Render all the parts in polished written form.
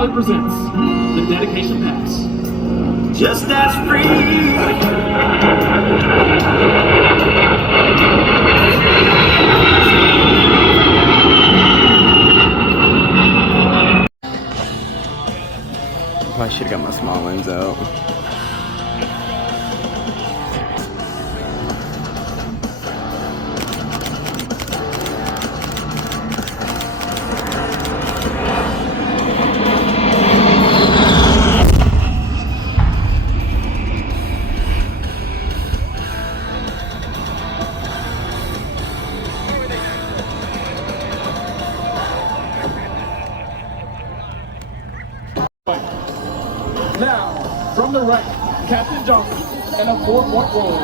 proudly presents the Dedication Pass. Just as free. Probably should have got my small lens out. Now, from the right, Captain Johnson and a 4-point roll.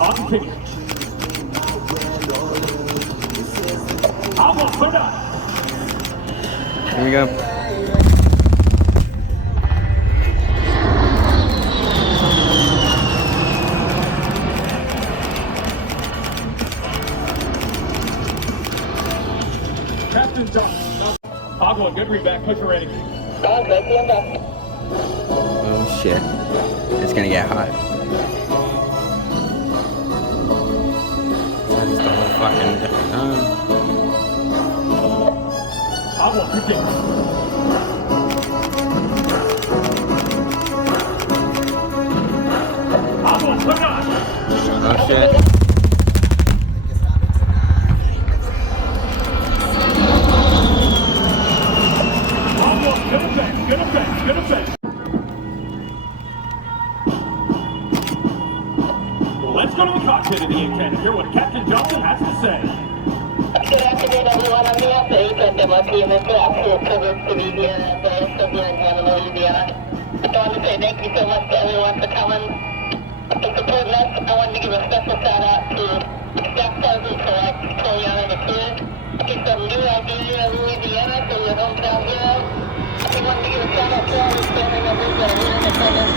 On the kick. Almost put up. Here we go. Captain Johnson. Agua, good read back. Push her ready. Oh shit. It's gonna get hot. That is the whole fucking Agua, good kick. Agua, put on. Oh shit. Good effect, good effect, good effect. Let's go to the cockpit of the A-10 and hear what Captain Johnson has to say. Good afternoon, everyone. I'm the A-10 demo team. It's an absolute privilege to be here at Airshow here in Hammond, Louisiana. I want to say thank you so much to everyone for coming and supporting us. I wanted to give a special shout out to Staff Sergeant Select Coriana and the crew. Get some new idea of Louisiana for your hometown hero. I wanted to give a shout out to all the family members that are here in attendance.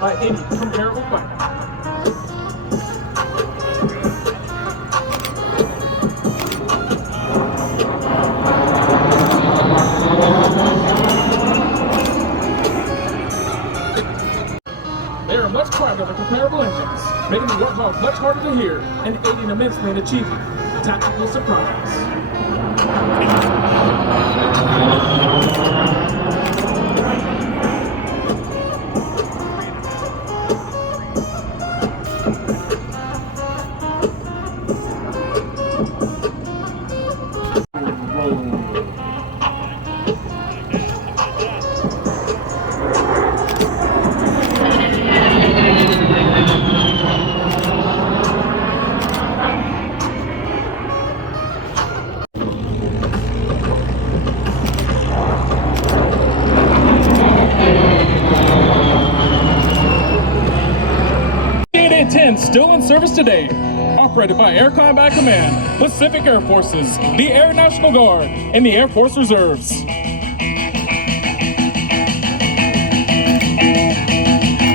By any comparable fighter. They are much quieter than comparable engines, making the Warthog much harder to hear and aiding immensely in achieving tactical surprise. Still in service today, operated by Air Combat Command, Pacific Air Forces, the Air National Guard, and the Air Force Reserves.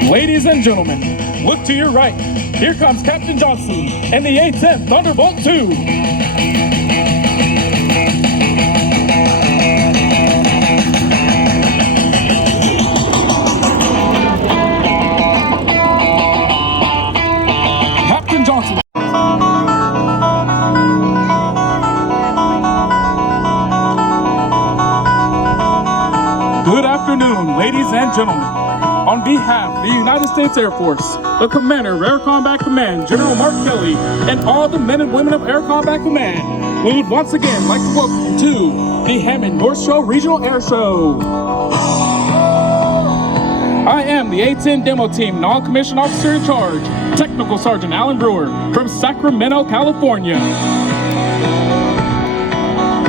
Ladies and gentlemen, look to your right. Here comes Captain Johnson and the A-10 Thunderbolt 2. Good afternoon, ladies and gentlemen. On behalf of the United States Air Force, the Commander of Air Combat Command, General Mark Kelly, and all the men and women of Air Combat Command, we would once again like to welcome you to the Hammond Northshore Regional Air Show. I am the A-10 Demo Team Non-Commissioned Officer in Charge, Technical Sergeant Alan Brewer from Sacramento, California.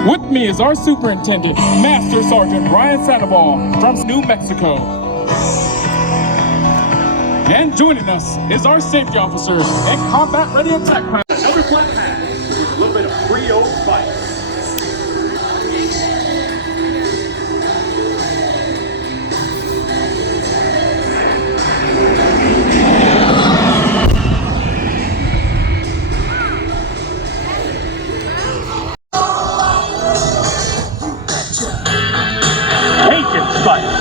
With me is our Superintendent, Master Sergeant Brian Sandoval from New Mexico. And joining us is our Safety Officer and Combat Ready Attack Pilot. Another flat pass with a little bit of free old spice. Cajun spice.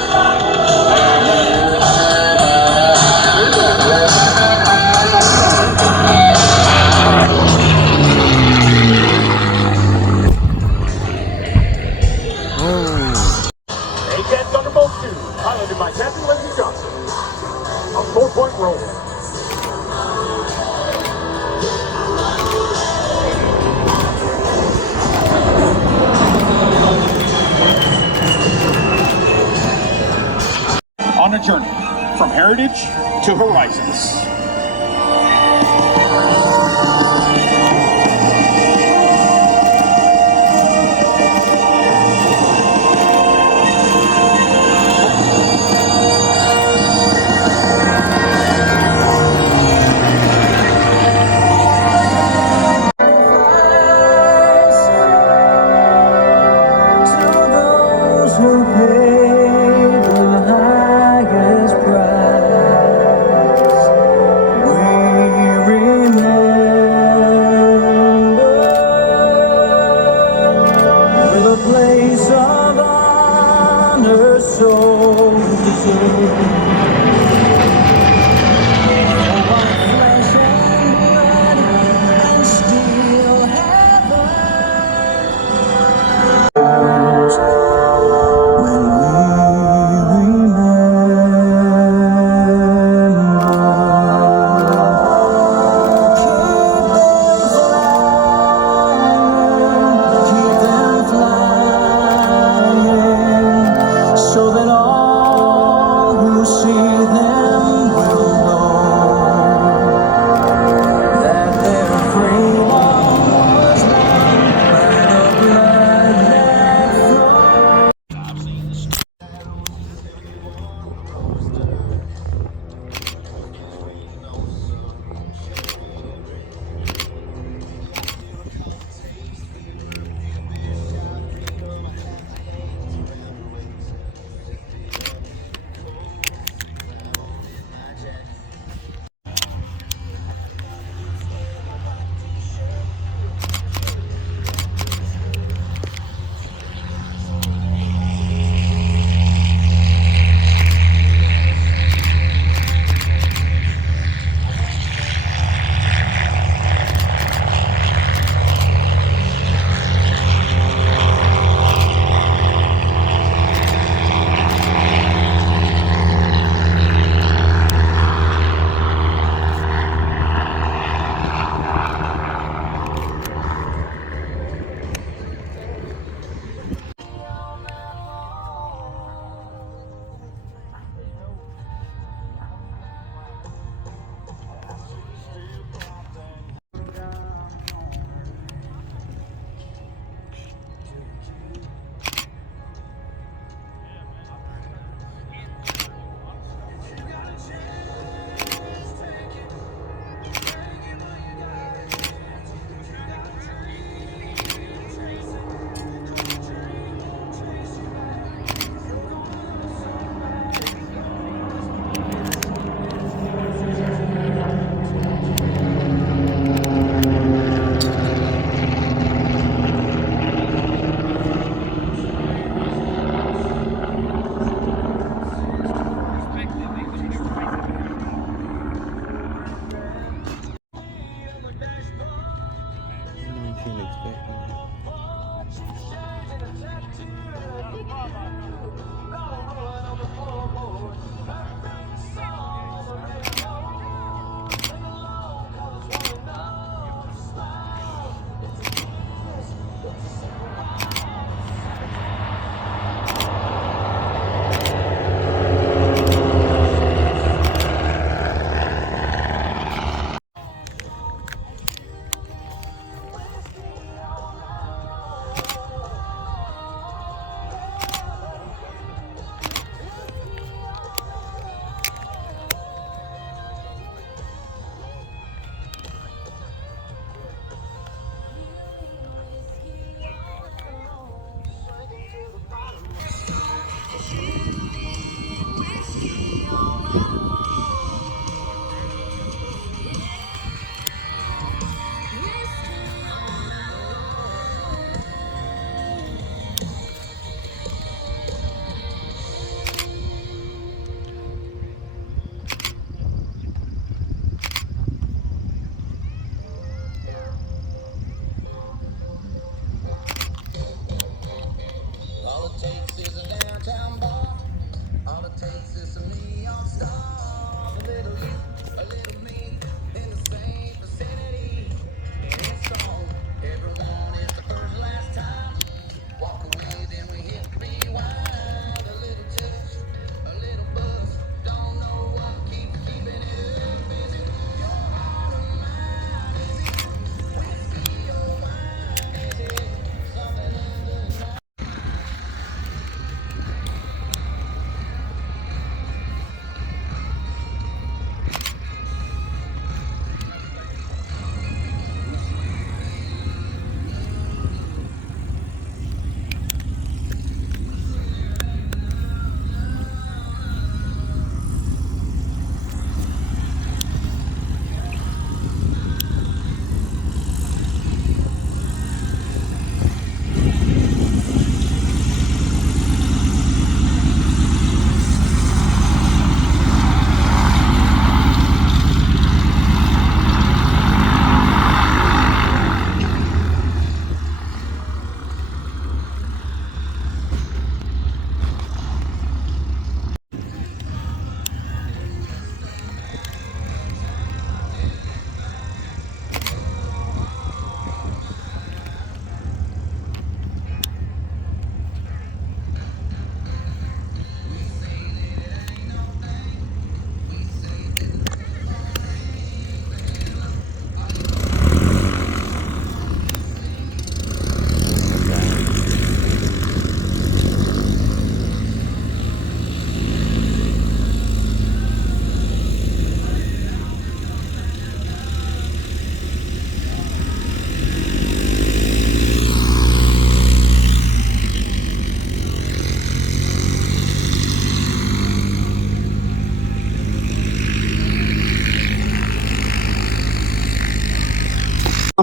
A-10 Thunderbolt 2, piloted by Captain Lindsey Johnson. A 4-point roll. On a journey from heritage to horizons.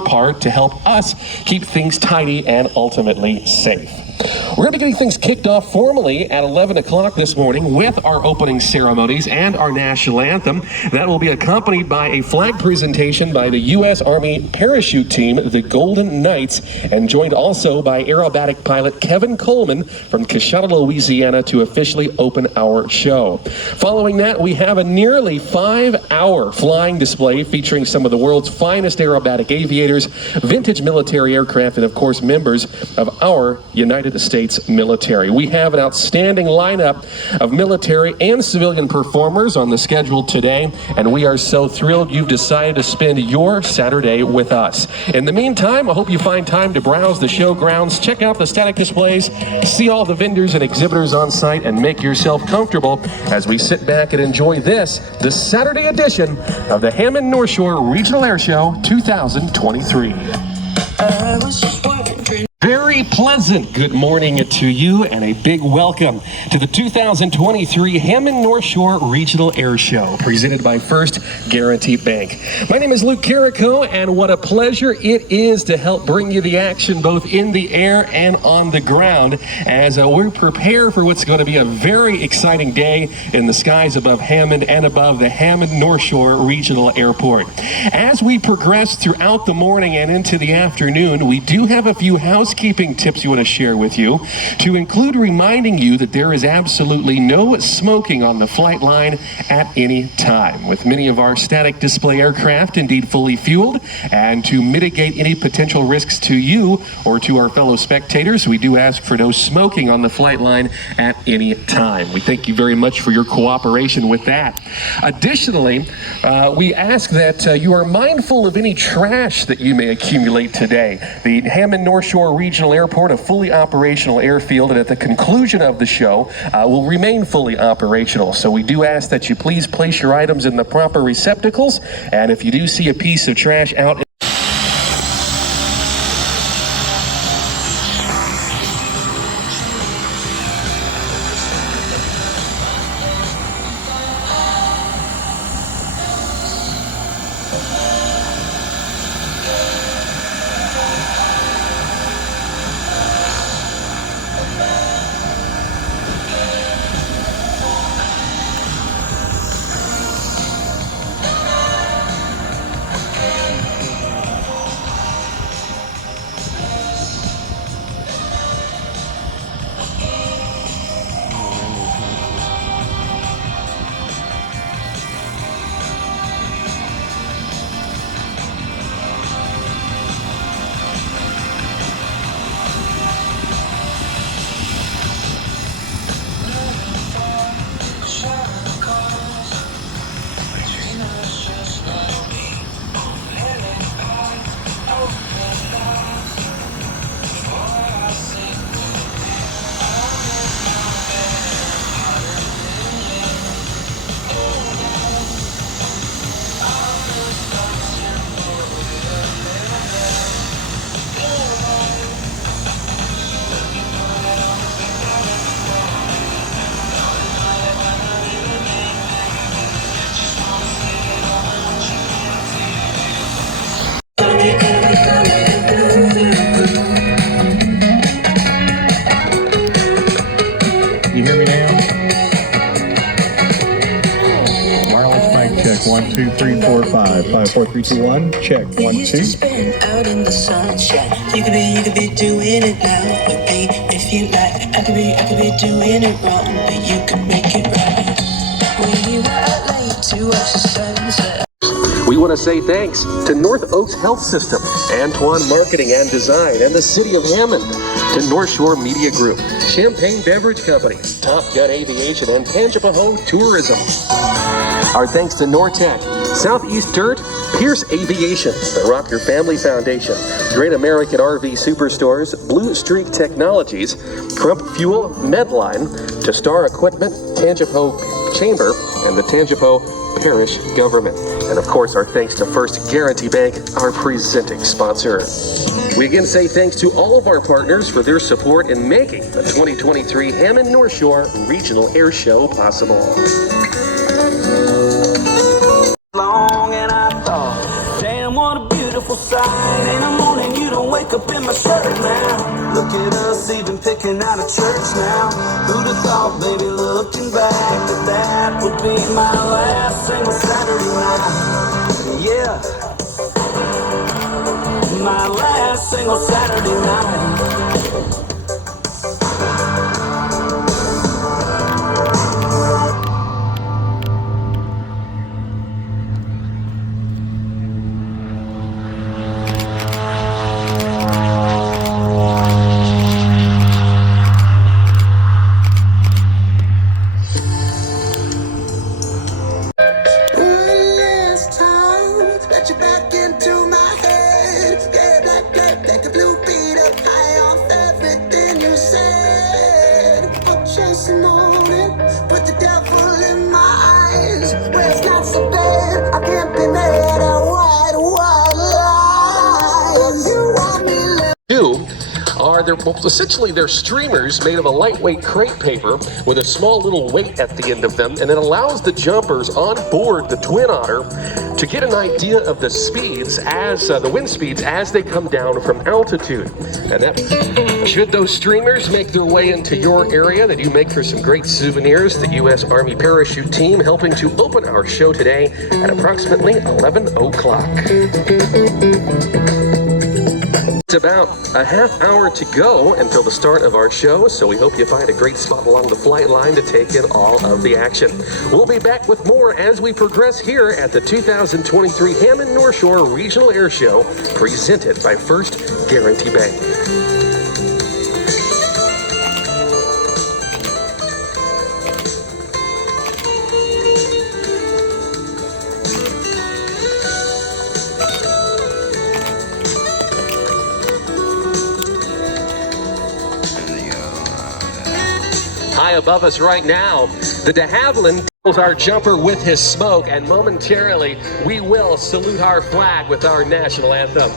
part to help us keep things tidy and ultimately safe. We're going to be getting things kicked off formally at 11 o'clock this morning with our opening ceremonies and our national anthem. That will be accompanied by a flag presentation by the U.S. Army parachute team, the Golden Knights, and joined also by aerobatic pilot Kevin Coleman from Coshada, Louisiana, to officially open our show. Following that, we have a nearly 5-hour flying display featuring some of the world's finest aerobatic aviators, vintage military aircraft, and of course members of our United States military. We have an outstanding lineup of military and civilian performers on the schedule today, and we are so thrilled you've decided to spend your Saturday with us. In the meantime, I hope you find time to browse the show grounds, check out the static displays, see all the vendors and exhibitors on site, and make yourself comfortable as we sit back and enjoy this, the Saturday edition of the Hammond Northshore Regional Air Show 2023. Very pleasant good morning to you and a big welcome to the 2023 Hammond Northshore Regional Air Show presented by First Guarantee Bank. My name is Luke Carrico, and what a pleasure it is to help bring you the action both in the air and on the ground as we prepare for what's going to be a very exciting day in the skies above Hammond and above the Hammond Northshore Regional Airport. As we progress throughout the morning and into the afternoon, we do have a few housekeeping tips you want to share with you, to include reminding you that there is absolutely no smoking on the flight line at any time, with many of our static display aircraft indeed fully fueled, and to mitigate any potential risks to you or to our fellow spectators, we do ask for no smoking on the flight line at any time. We thank you very much for your cooperation with that. Additionally, we ask that you are mindful of any trash that you may accumulate today. The Hammond Northshore Regional Airport, a fully operational airfield, and at the conclusion of the show will remain fully operational. So we do ask that you please place your items in the proper receptacles, and if you do see a piece of trash out You hear me now? Wireless mic check. 1, 2, 3, 4, 5. 5, 4, 3, 2, 1. Check. 1, 2. Out in the sunshine. You could be doing it now with me if you like. I could be doing it wrong, but you could make it right. We were out late to watch the sunset. We want to say thanks to North Oaks Health System, Antoine Marketing and Design, and the City of Hammond, to Northshore Media Group, Champagne Beverage Company, Top Gun Aviation, and Tangipahoa Tourism. Our thanks to Nortec, Southeast Dirt, Pierce Aviation, the Rock Your Family Foundation, Great American RV Superstores, Blue Streak Technologies, Crump Fuel, Medline, to Star Equipment, Tangipahoa Chamber, and the Tangipahoa Parish Government. And of course, our thanks to First Guarantee Bank, our presenting sponsor. We again say thanks to all of our partners for their support in making the 2023 Hammond Northshore Regional Air Show possible. Long and I thought, damn, what a beautiful sight. in my shirt now. Look at us even picking out a church now. Who'd have thought, baby, looking back, that would be my last single Saturday night. Yeah, my last single Saturday night. Essentially, they're streamers made of a lightweight crepe paper with a small little weight at the end of them, and it allows the jumpers on board the Twin Otter to get an idea of the speeds as the wind speeds as they come down from altitude. And that, should those streamers make their way into your area, they do make for some great souvenirs. The U.S. Army Parachute Team helping to open our show today at approximately 11 o'clock. It's about a half hour to go until the start of our show, so we hope you find a great spot along the flight line to take in all of the action. We'll be back with more as we progress here at the 2023 Hammond Northshore Regional Air Show, presented by First Guarantee Bank. High above us right now, the de Havilland fills our jumper with his smoke, and momentarily we will salute our flag with our national anthem.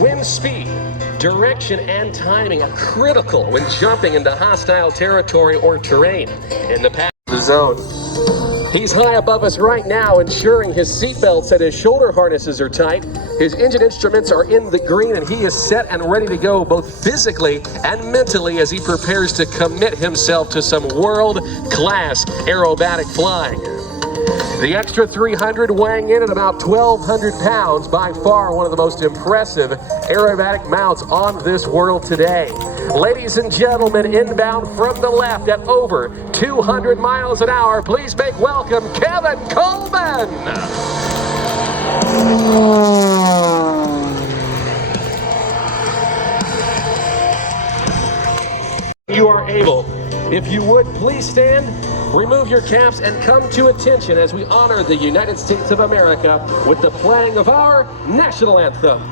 Wind speed, direction, and timing are critical when jumping into hostile territory or terrain in the passenger zone. He's high above us right now, ensuring his seatbelts and his shoulder harnesses are tight. His engine instruments are in the green, and he is set and ready to go both physically and mentally as he prepares to commit himself to some world-class aerobatic flying. The Extra 300 weighing in at about 1,200 pounds, by far one of the most impressive aerobatic mounts on this world today. Ladies and gentlemen, inbound from the left at over 200 miles an hour, please make welcome Kevin Coleman. You are able, if you would, please stand. Remove your caps and come to attention as we honor the United States of America with the playing of our national anthem.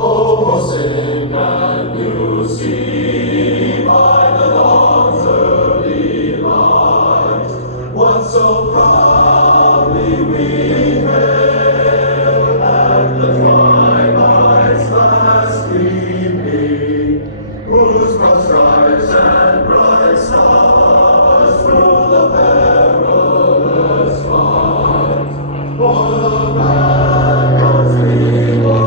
Oh, sing and you see by the dawn's early light, what so proudly we hailed at the twilight's last gleaming, whose broad stripes and bright stars through the perilous fight, for the battle's reward.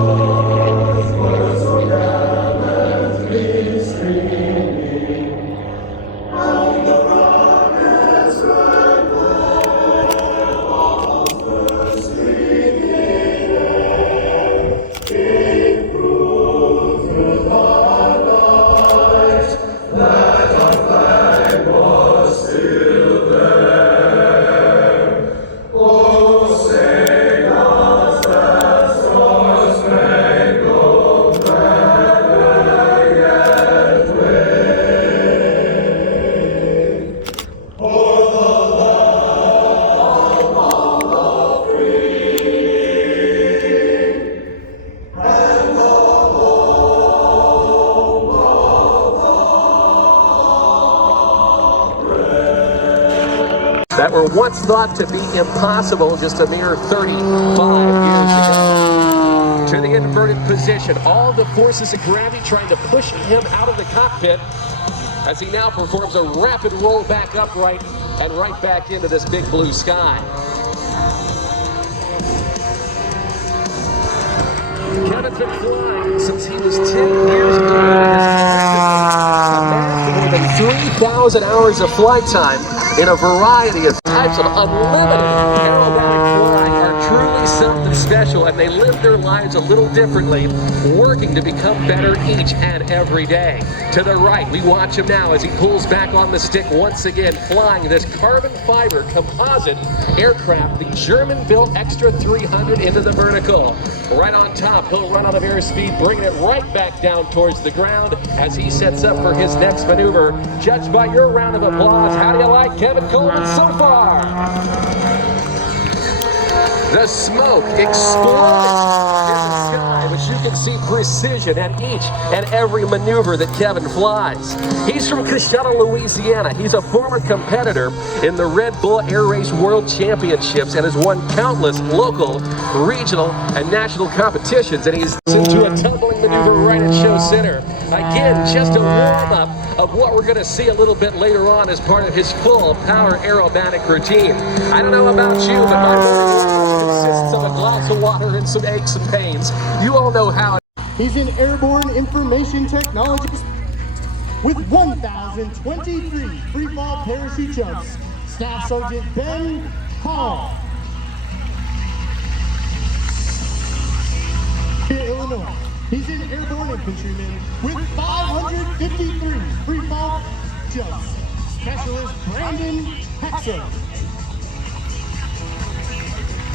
That were once thought to be impossible just a mere 35 years ago. To the inverted position, all the forces of gravity trying to push him out of the cockpit. as he now performs a rapid roll back upright and right back into this big blue sky. Kevin's been flying since he was 10 years old. Amassed more than 3,000 hours of flight time in a variety of types of unlimited aerobatic flying are truly something special, and they live their lives a little differently, working to become better each and every day. To the right, we watch him now as he pulls back on the stick once again, flying this carbon fiber composite aircraft, the German-built Extra 300 into the vertical. Right on top, he'll run out of airspeed, bringing it right back down towards the ground as he sets up for his next maneuver. Judged by your round of applause, how do you like Kevin Coleman so far? The smoke explodes in the sky, but you can see precision at each and every maneuver that Kevin flies. He's from Coachella, Louisiana. He's a former competitor in the Red Bull Air Race World Championships and has won countless local, regional, and national competitions, and he's into a tumbling maneuver right at show center. Again, just a warm-up of what we're going to see a little bit later on as part of his full power aerobatic routine. I don't know about you, but my morning consists of a glass of water and some aches and pains. You all know how. He's an airborne information technologist with 1,023 free-fall parachute jumps. Staff Sergeant Ben Hall. Illinois. He's an airborne infantryman with 553 free-fall jumps. Specialist Brandon Hexer.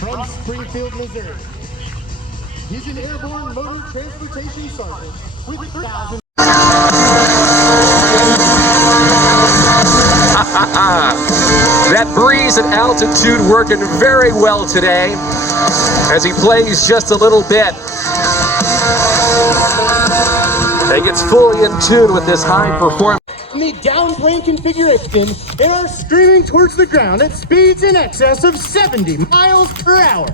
From Springfield, Missouri. He's an airborne motor transportation sergeant with 3,000. That breeze and altitude working very well today as he plays just a little bit and gets fully in tune with this high performance. In the downplane configuration and are streaming towards the ground at speeds in excess of 70 miles per hour.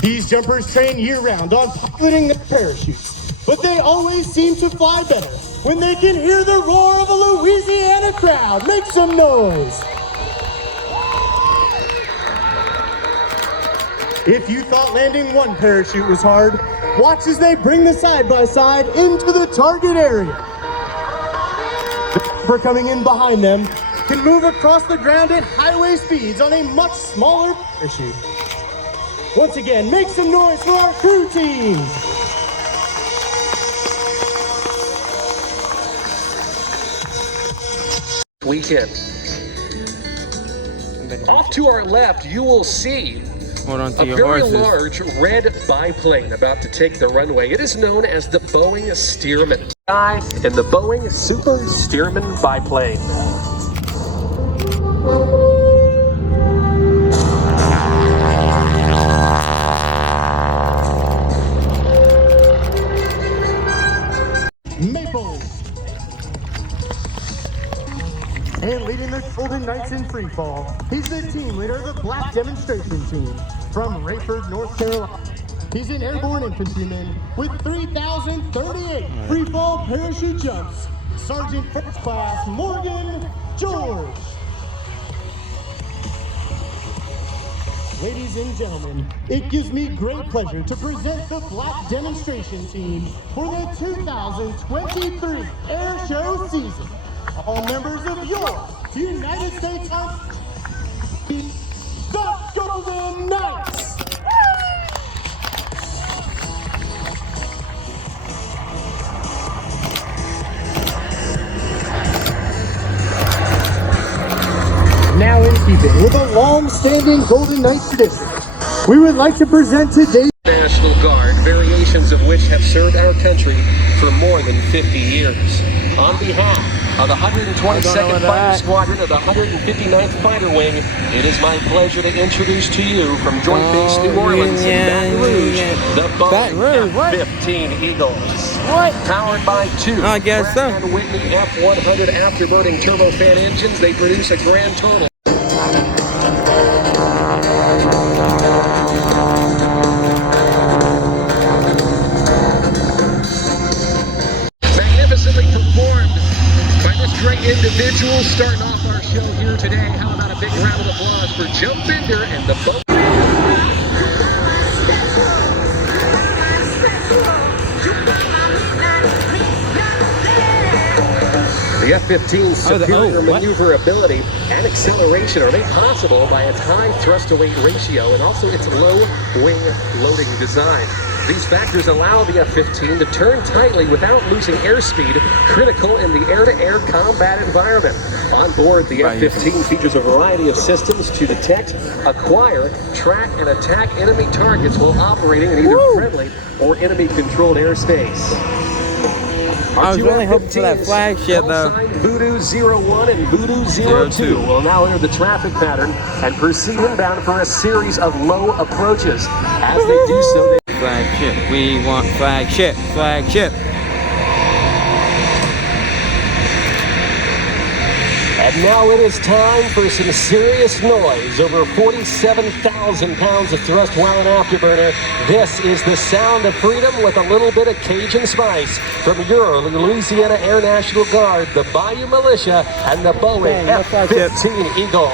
These jumpers train year-round on piloting their parachutes, but they always seem to fly better when they can hear the roar of a Louisiana crowd. Make some noise! If you thought landing one parachute was hard, watch as they bring the side-by-side into the target area. The jumper coming in behind them can move across the ground at highway speeds on a much smaller parachute. Once again, make some noise for our crew team. Weekend. Off to our left, you will see a very large red biplane about to take the runway. It is known as the Boeing Stearman. And the Boeing Super Stearman biplane. Maple. And leading the Golden Knights in free fall, he's the team leader of the Black Demonstration Team from Rayford, North Carolina. He's an airborne infantryman with 3,038 free fall parachute jumps. Sergeant First Class Morgan George. Ladies and gentlemen, it gives me great pleasure to present the Black Demonstration Team for the 2023 Airshow season. All members of your United States Army, the Golden Knights. Now in keeping with a long-standing Golden Knights tradition, we would like to present today's National Guard, variations of which have served our country for more than 50 years. On behalf of the 122nd Fighter Squadron of the 159th Fighter Wing, it is my pleasure to introduce to you from Joint Base New Orleans in Baton Rouge, the Boeing F-15 Eagles. What? Powered by two Pratt & Whitney F-100 afterburning turbofan engines, they produce a grand total. Magnificently individuals starting off our show here today. How about a big round of applause for Jump Bender and the boat? The F-15's superior maneuverability and acceleration are made possible by its high thrust-to-weight ratio and also its low wing loading design. These factors allow the F-15 to turn tightly without losing airspeed, critical in the air-to-air combat environment. On board, the F-15 features a variety of systems to detect, acquire, track, and attack enemy targets while operating in either friendly or enemy-controlled airspace. I was really hoping for that flagship, though. Voodoo 01 and Voodoo 02 will now enter the traffic pattern and proceed inbound for a series of low approaches. As they do so, Flagship, we want flagship, flagship. And now it is time for some serious noise. Over 47,000 pounds of thrust while an afterburner. This is the sound of freedom with a little bit of Cajun spice from your Louisiana Air National Guard, the Bayou Militia, and the Boeing F-15 Eagles.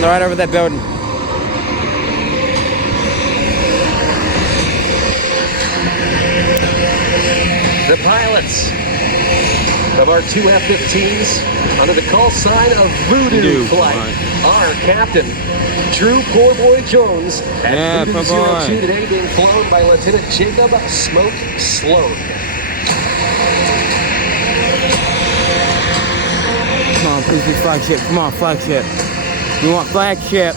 Right over that building. The pilots of our two F-15s under the call sign of Voodoo Flight. Our captain, Drew Poorboy Jones, at Voodoo 02 today, being flown by Lieutenant Jacob Smoke Sloan. Come on, please be flagship. Come on, flagship. We want flagship.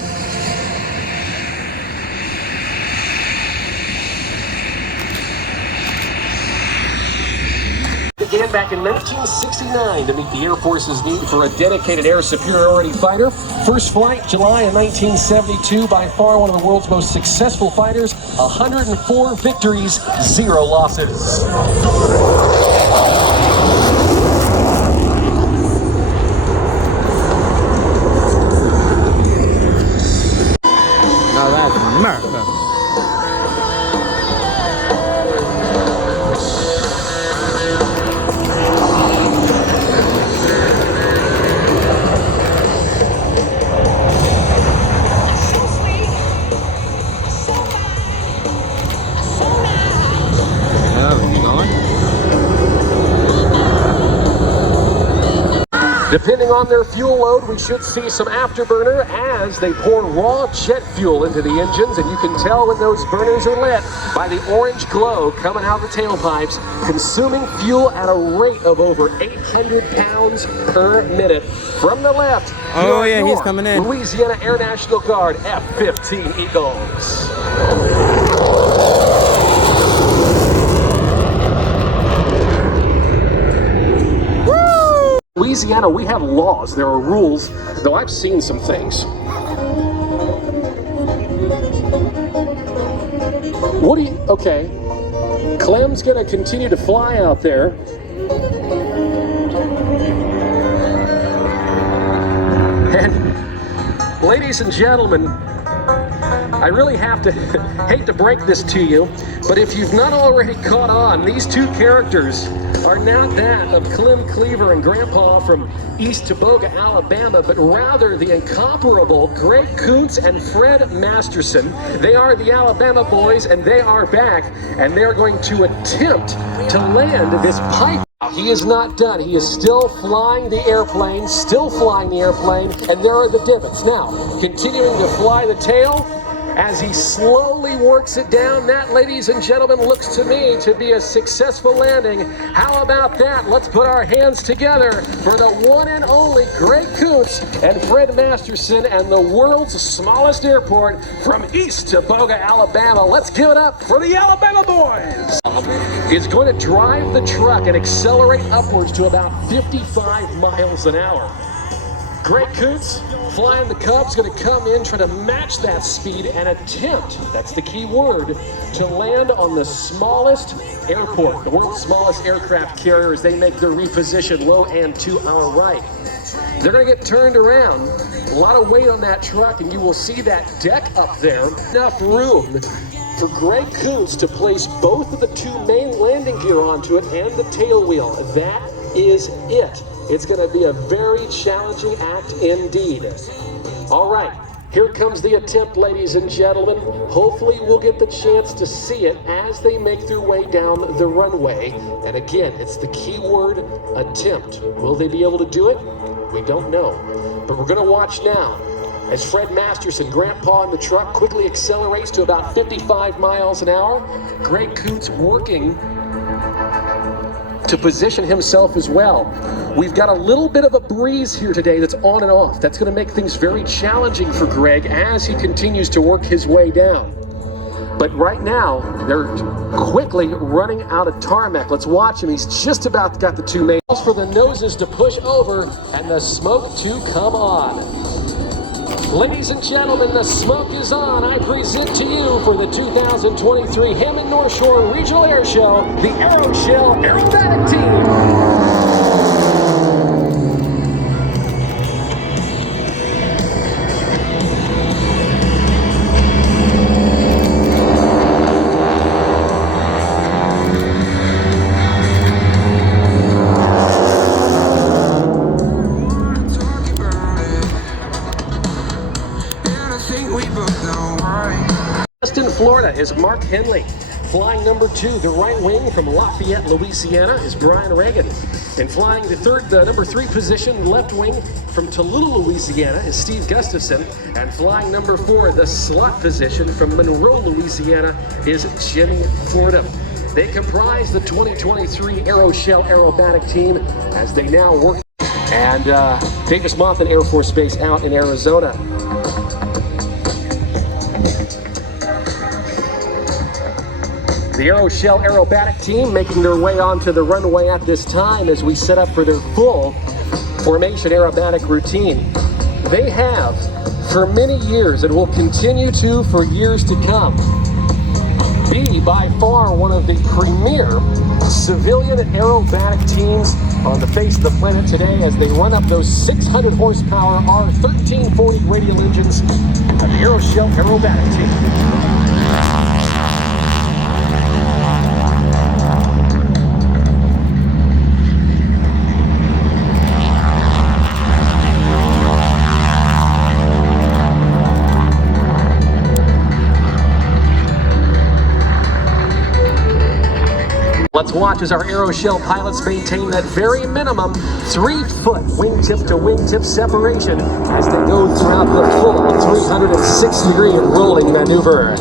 Began back in 1969 to meet the Air Force's need for a dedicated air superiority fighter. First flight, July of 1972, by far one of the world's most successful fighters. 104 victories, 0 losses. America. Depending on their fuel load, we should see some afterburner as they pour raw jet fuel into the engines, and you can tell when those burners are lit by the orange glow coming out of the tailpipes, consuming fuel at a rate of over 800 pounds per minute. From the left, oh yeah, he's coming in. Louisiana Air National Guard F-15 Eagles. Louisiana, we have laws, there are rules, though I've seen some things. What do you, okay, Clem's gonna continue to fly out there. And ladies and gentlemen, I really have to hate to break this to you, but if you've not already caught on, these two characters are not that of Clem Cleaver and Grandpa from East Teboga, Alabama, but rather the incomparable Greg Kuntz and Fred Masterson. They are the Alabama boys, and they are back, and they're going to attempt to land this pipe. He is not done. He is still flying the airplane, and there are the divots. Now, continuing to fly the tail, as he slowly works it down. That, ladies and gentlemen, looks to me to be a successful landing. How about that? Let's put our hands together for the one and only Greg Kuntz and Fred Masterson and the world's smallest airport from East Teboga, Alabama. Let's give it up for the Alabama boys. Is going to drive the truck and accelerate upwards to about 55 miles an hour. Greg Koontz, flying the Cubs, going to come in, try to match that speed and attempt, that's the key word, to land on the smallest airport, the world's smallest aircraft carrier, as they make their reposition low and to our right. They're going to get turned around. A lot of weight on that truck, and you will see that deck up there. Enough room for Greg Koontz to place both of the two main landing gear onto it and the tail wheel. That is it. It's going to be a very challenging act indeed. All right, here comes the attempt, ladies and gentlemen. Hopefully we'll get the chance to see it as they make their way down the runway. And again, it's the key word, attempt. Will they be able to do it? We don't know. But we're going to watch now as Fred Masterson, Grandpa in the truck, quickly accelerates to about 55 miles an hour. Greg Koontz working to position himself as well. We've got a little bit of a breeze here today that's on and off. That's going to make things very challenging for Greg as he continues to work his way down. But right now, they're quickly running out of tarmac. Let's watch him. He's just about got the two main for the noses to push over and the smoke to come on. Ladies and gentlemen, the smoke is on. I present to you for the 2023 Hammond Northshore Regional Air Show, the Aeroshell Aerobatic Team. In Florida is Mark Henley. Flying number 2, the right wing from Lafayette, Louisiana, is Brian Reagan. And flying the number 3 position, left wing from Tallulah, Louisiana, is Steve Gustafson. And flying number 4, the slot position from Monroe, Louisiana, is Jimmy Fordham. They comprise the 2023 Aeroshell Aerobatic team as they now work. And Davis Monthan Air Force Base out in Arizona. The Aeroshell Aerobatic team making their way onto the runway at this time as we set up for their full formation aerobatic routine. They have for many years and will continue to for years to come be by far one of the premier civilian aerobatic teams on the face of the planet today as they run up those 600 horsepower R1340 radial engines of the Aeroshell Aerobatic team. Let's watch as our Aeroshell pilots maintain that very minimum 3-foot wingtip to wingtip separation as they go throughout the full 360-degree rolling maneuver.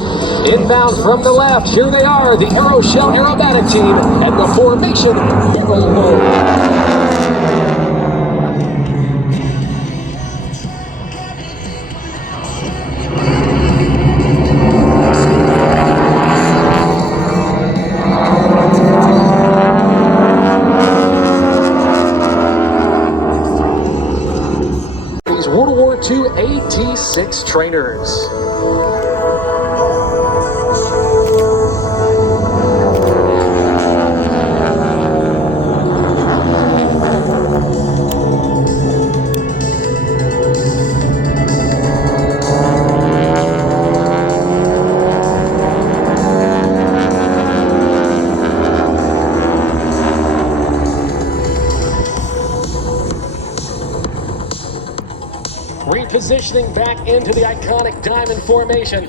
Inbound from the left, here they are, the Aeroshell Aerobatic team, and the formation barrel mode. World War II AT-6 trainers. Repositioning back into the iconic diamond formation.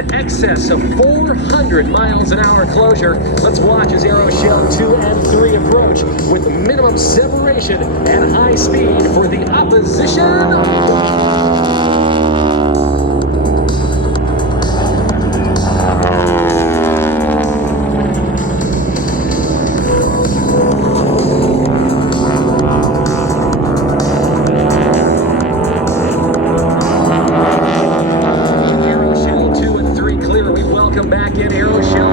in excess of 400 miles an hour closure. Let's watch as Aeroshell 2 and 3 approach with minimum separation and high speed for the opposition. Back in Aeroshell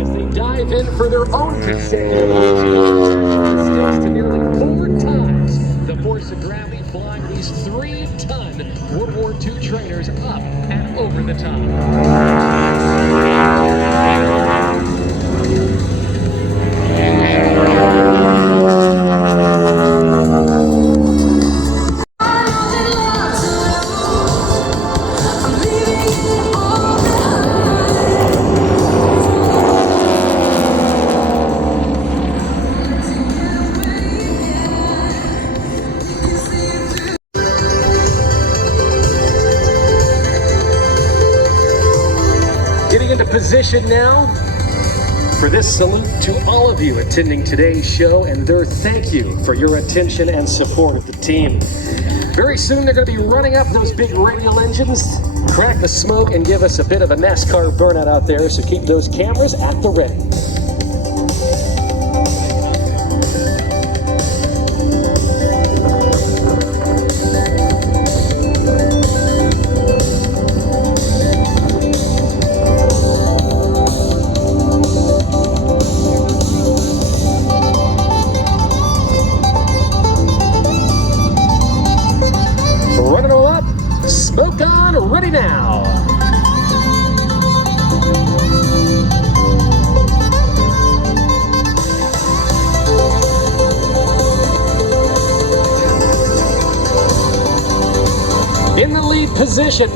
as they dive in for their own consecutive stakes to nearly 4 times the force of gravity, flying these 3-ton World War II trainers up and over the top. Getting into position now for this salute to all of you attending today's show and their thank you for your attention and support of the team. Very soon they're going to be running up those big radial engines, crack the smoke, and give us a bit of a NASCAR burnout out there, so keep those cameras at the ready. Running them up, smoke on, ready now. In the lead position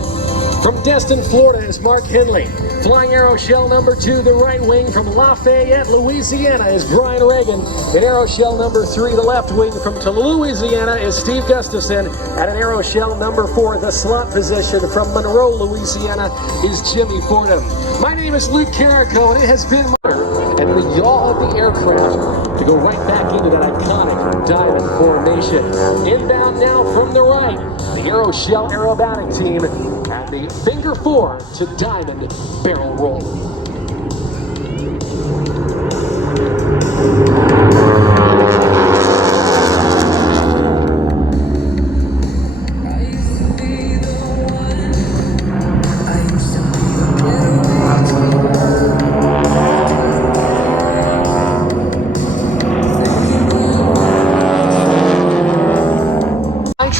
from Destin, Florida is Mark Henley. Flying Aeroshell number 2, the right wing from Lafayette, Louisiana is Brian Reagan. In Aeroshell number 3, the left wing from Louisiana is Steve Gustafson. At an Aeroshell number 4, the slot position from Monroe, Louisiana is Jimmy Fordham. My name is Luke Carrico, and it has been my honor and the yaw of the aircraft to go right back into that iconic diamond formation. Inbound now from the right, the Aeroshell Aerobatic team at the finger 4 to diamond barrel roll.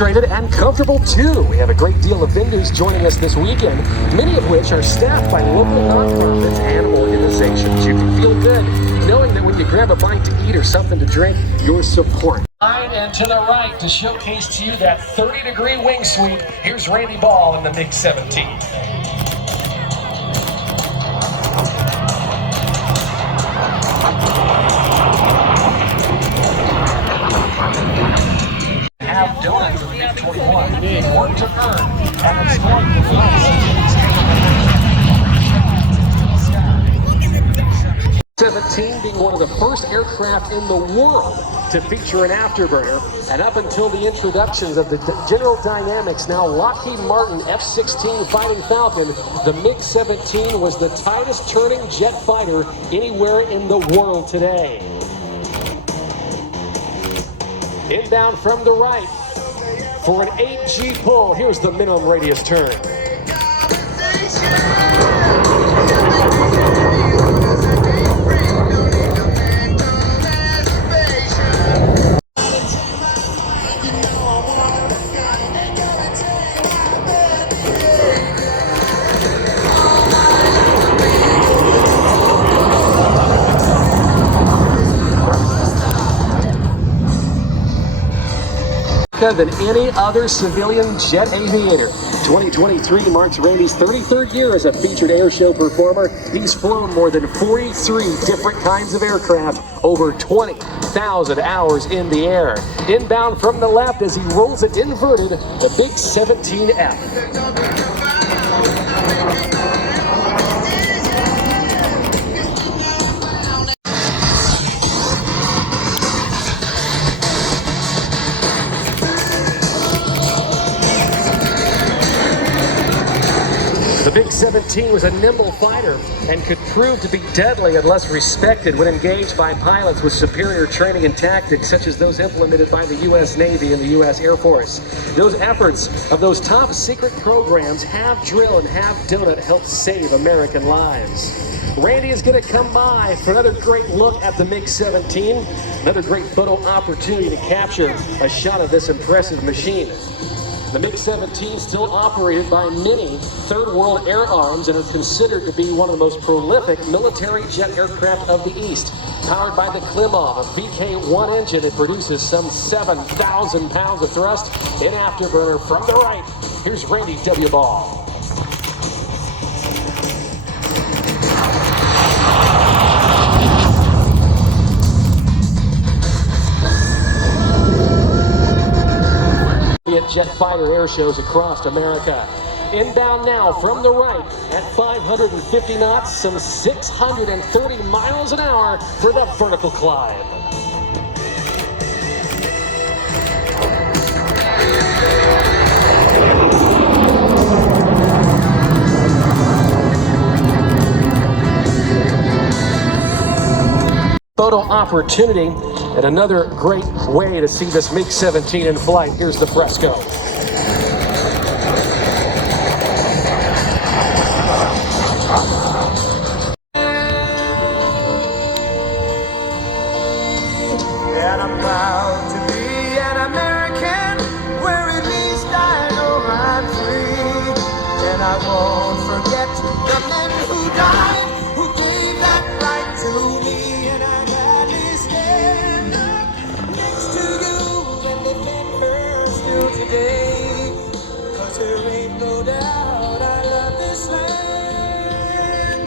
And comfortable too. We have a great deal of vendors joining us this weekend, many of which are staffed by local nonprofits and organizations. You can feel good knowing that when you grab a bite to eat or something to drink, your support. And to the right to showcase to you that 30-degree wing sweep, here's Randy Ball in the MiG-17. Have done for the MiG-21. Work to earn and exploit the last 17 being one of the first aircraft in the world to feature an afterburner, and up until the introductions of the General Dynamics, now Lockheed Martin F-16 Fighting Falcon, the MiG-17 was the tightest turning jet fighter anywhere in the world today. Inbound from the right for an 8G pull. Here's the minimum radius turn. Than any other civilian jet aviator. 2023 marks Randy's 33rd year as a featured airshow performer. He's flown more than 43 different kinds of aircraft, over 20,000 hours in the air. Inbound from the left as he rolls it inverted, the big 17F. The Big 17 was a nimble fighter and could prove to be deadly unless respected when engaged by pilots with superior training and tactics, such as those implemented by the U.S. Navy and the U.S. Air Force. Those efforts of those top secret programs, Have Drill and Have Donut, helped save American lives. Randy is going to come by for another great look at the MiG-17, another great photo opportunity to capture a shot of this impressive machine. The MiG-17 still operated by many Third World air arms and are considered to be one of the most prolific military jet aircraft of the East. Powered by the Klimov, a VK-1 engine, it produces some 7,000 pounds of thrust in afterburner. From the right, here's Randy W. Ball. Jet fighter air shows across America. Inbound now from the right at 550 knots, some 630 miles an hour for the vertical climb. Photo opportunity and another great way to see this MiG-17 in flight. Here's the fresco. And I'm proud to be an American, where at least I know I'm free. And I won't forget the men who died, who gave that right to me. And I gladly stand up next to you and defend her still today. 'Cause there ain't no doubt I love this land.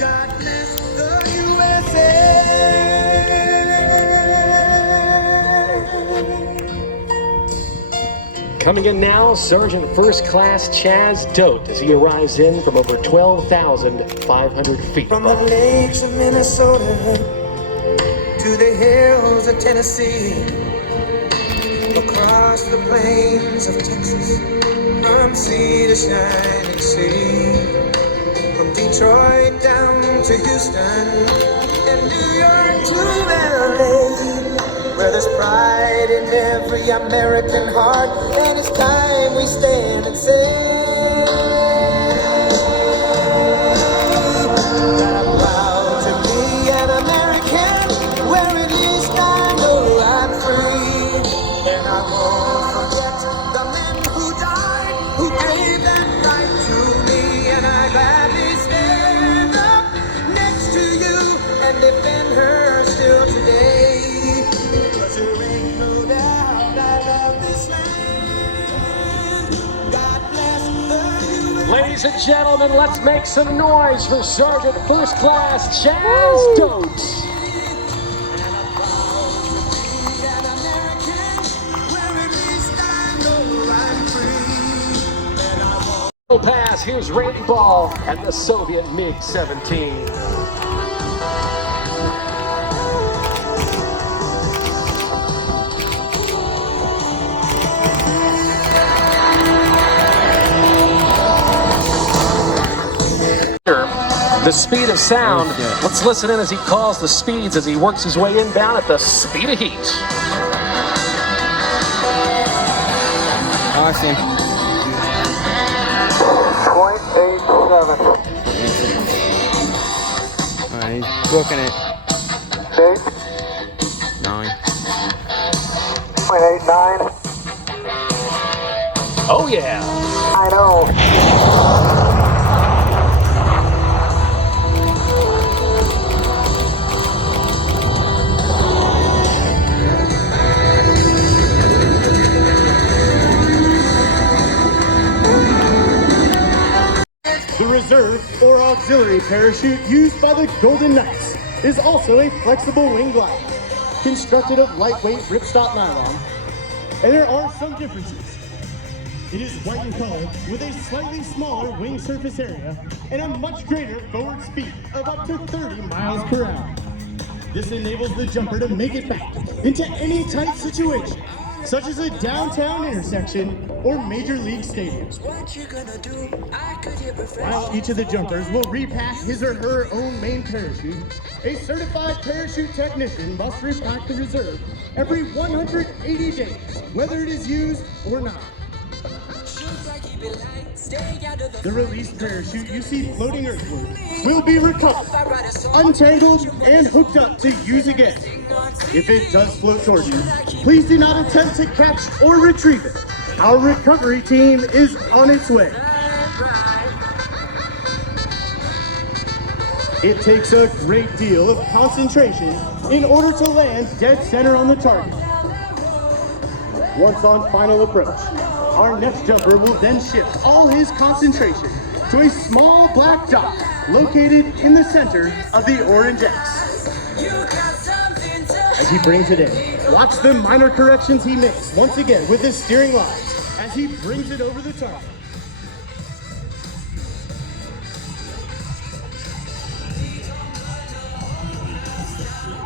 God bless the USA. Coming in now, Sergeant First Class Chaz Dote as he arrives in from over 12,500 feet. From the lakes of Minnesota to the hills of Tennessee, across the plains of Texas, from sea to shining sea, from Detroit down to Houston and New York to LA, where there's pride in every American heart, and it's time we stand and say that I'm proud to be an American, where at least I know I'm free. And I won't forget the men who died, who gave that right to me. And I gladly stand up next to you and defend her still today. 'Cause there ain't no doubt I love this land. God bless the USA. Ladies and gentlemen, let's make some noise for Sergeant First Class Chaz Dote. Pass, here's Randy Ball and the Soviet MiG-17. The speed of sound. Let's listen in as he calls the speeds as he works his way inbound at the speed of heat. Awesome. 0.87. Alright, he's booking it. 8. 9. 0.89. Oh yeah. I know. The reserve or auxiliary parachute used by the Golden Knights is also a flexible wing glider, constructed of lightweight ripstop nylon, and there are some differences. It is white in color with a slightly smaller wing surface area and a much greater forward speed of up to 30 miles per hour. This enables the jumper to make it back into any tight situation such as a downtown intersection or major league stadium. While each of the jumpers will repack his or her own main parachute, a certified parachute technician must repack the reserve every 180 days, whether it is used or not. The released parachute you see floating earthward will be recovered, untangled, and hooked up to use again. If it does float toward you, please do not attempt to catch or retrieve it. Our recovery team is on its way. It takes a great deal of concentration in order to land dead center on the target. Once on final approach, our next jumper will then shift all his concentration to a small black dot located in the center of the orange X. As he brings it in, watch the minor corrections he makes once again with his steering line as he brings it over the target.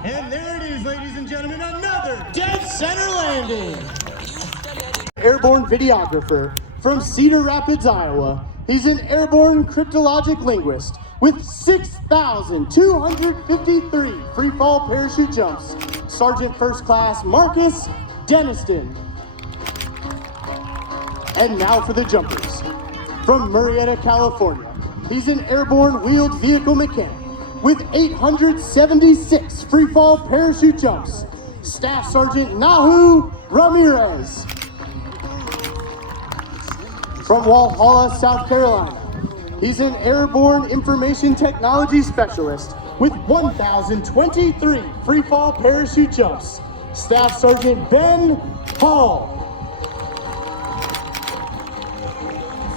And there it is, ladies and gentlemen, another dead center landing. Airborne videographer from Cedar Rapids, Iowa. He's an airborne cryptologic linguist with 6,253 free fall parachute jumps. Sergeant First Class Marcus Deniston. And now for the jumpers. From Murrieta, California. He's an airborne wheeled vehicle mechanic with 876 free fall parachute jumps. Staff Sergeant Nahu Ramirez. From Walhalla, South Carolina. He's an airborne information technology specialist with 1,023 free fall parachute jumps. Staff Sergeant Ben Hall.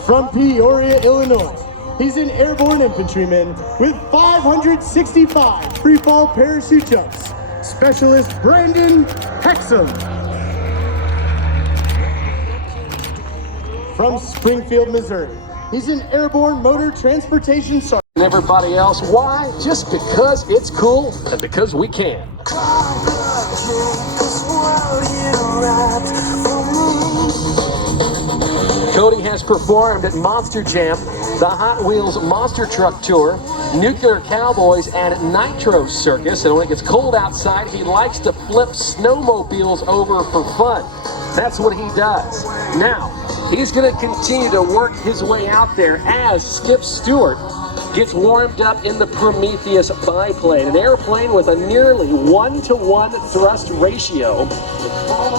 From Peoria, Illinois. He's an airborne infantryman with 565 free fall parachute jumps. Specialist Brandon Hexum. From Springfield, Missouri. He's an airborne motor transportation sergeant. Everybody else, why? Just because it's cool and because we can. Cody has performed at Monster Jam, the Hot Wheels Monster Truck Tour, Nuclear Cowboys, and Nitro Circus. And when it gets cold outside, he likes to flip snowmobiles over for fun. That's what he does. Now, he's going to continue to work his way out there as Skip Stewart gets warmed up in the Prometheus biplane, an airplane with a nearly 1-to-1 thrust ratio.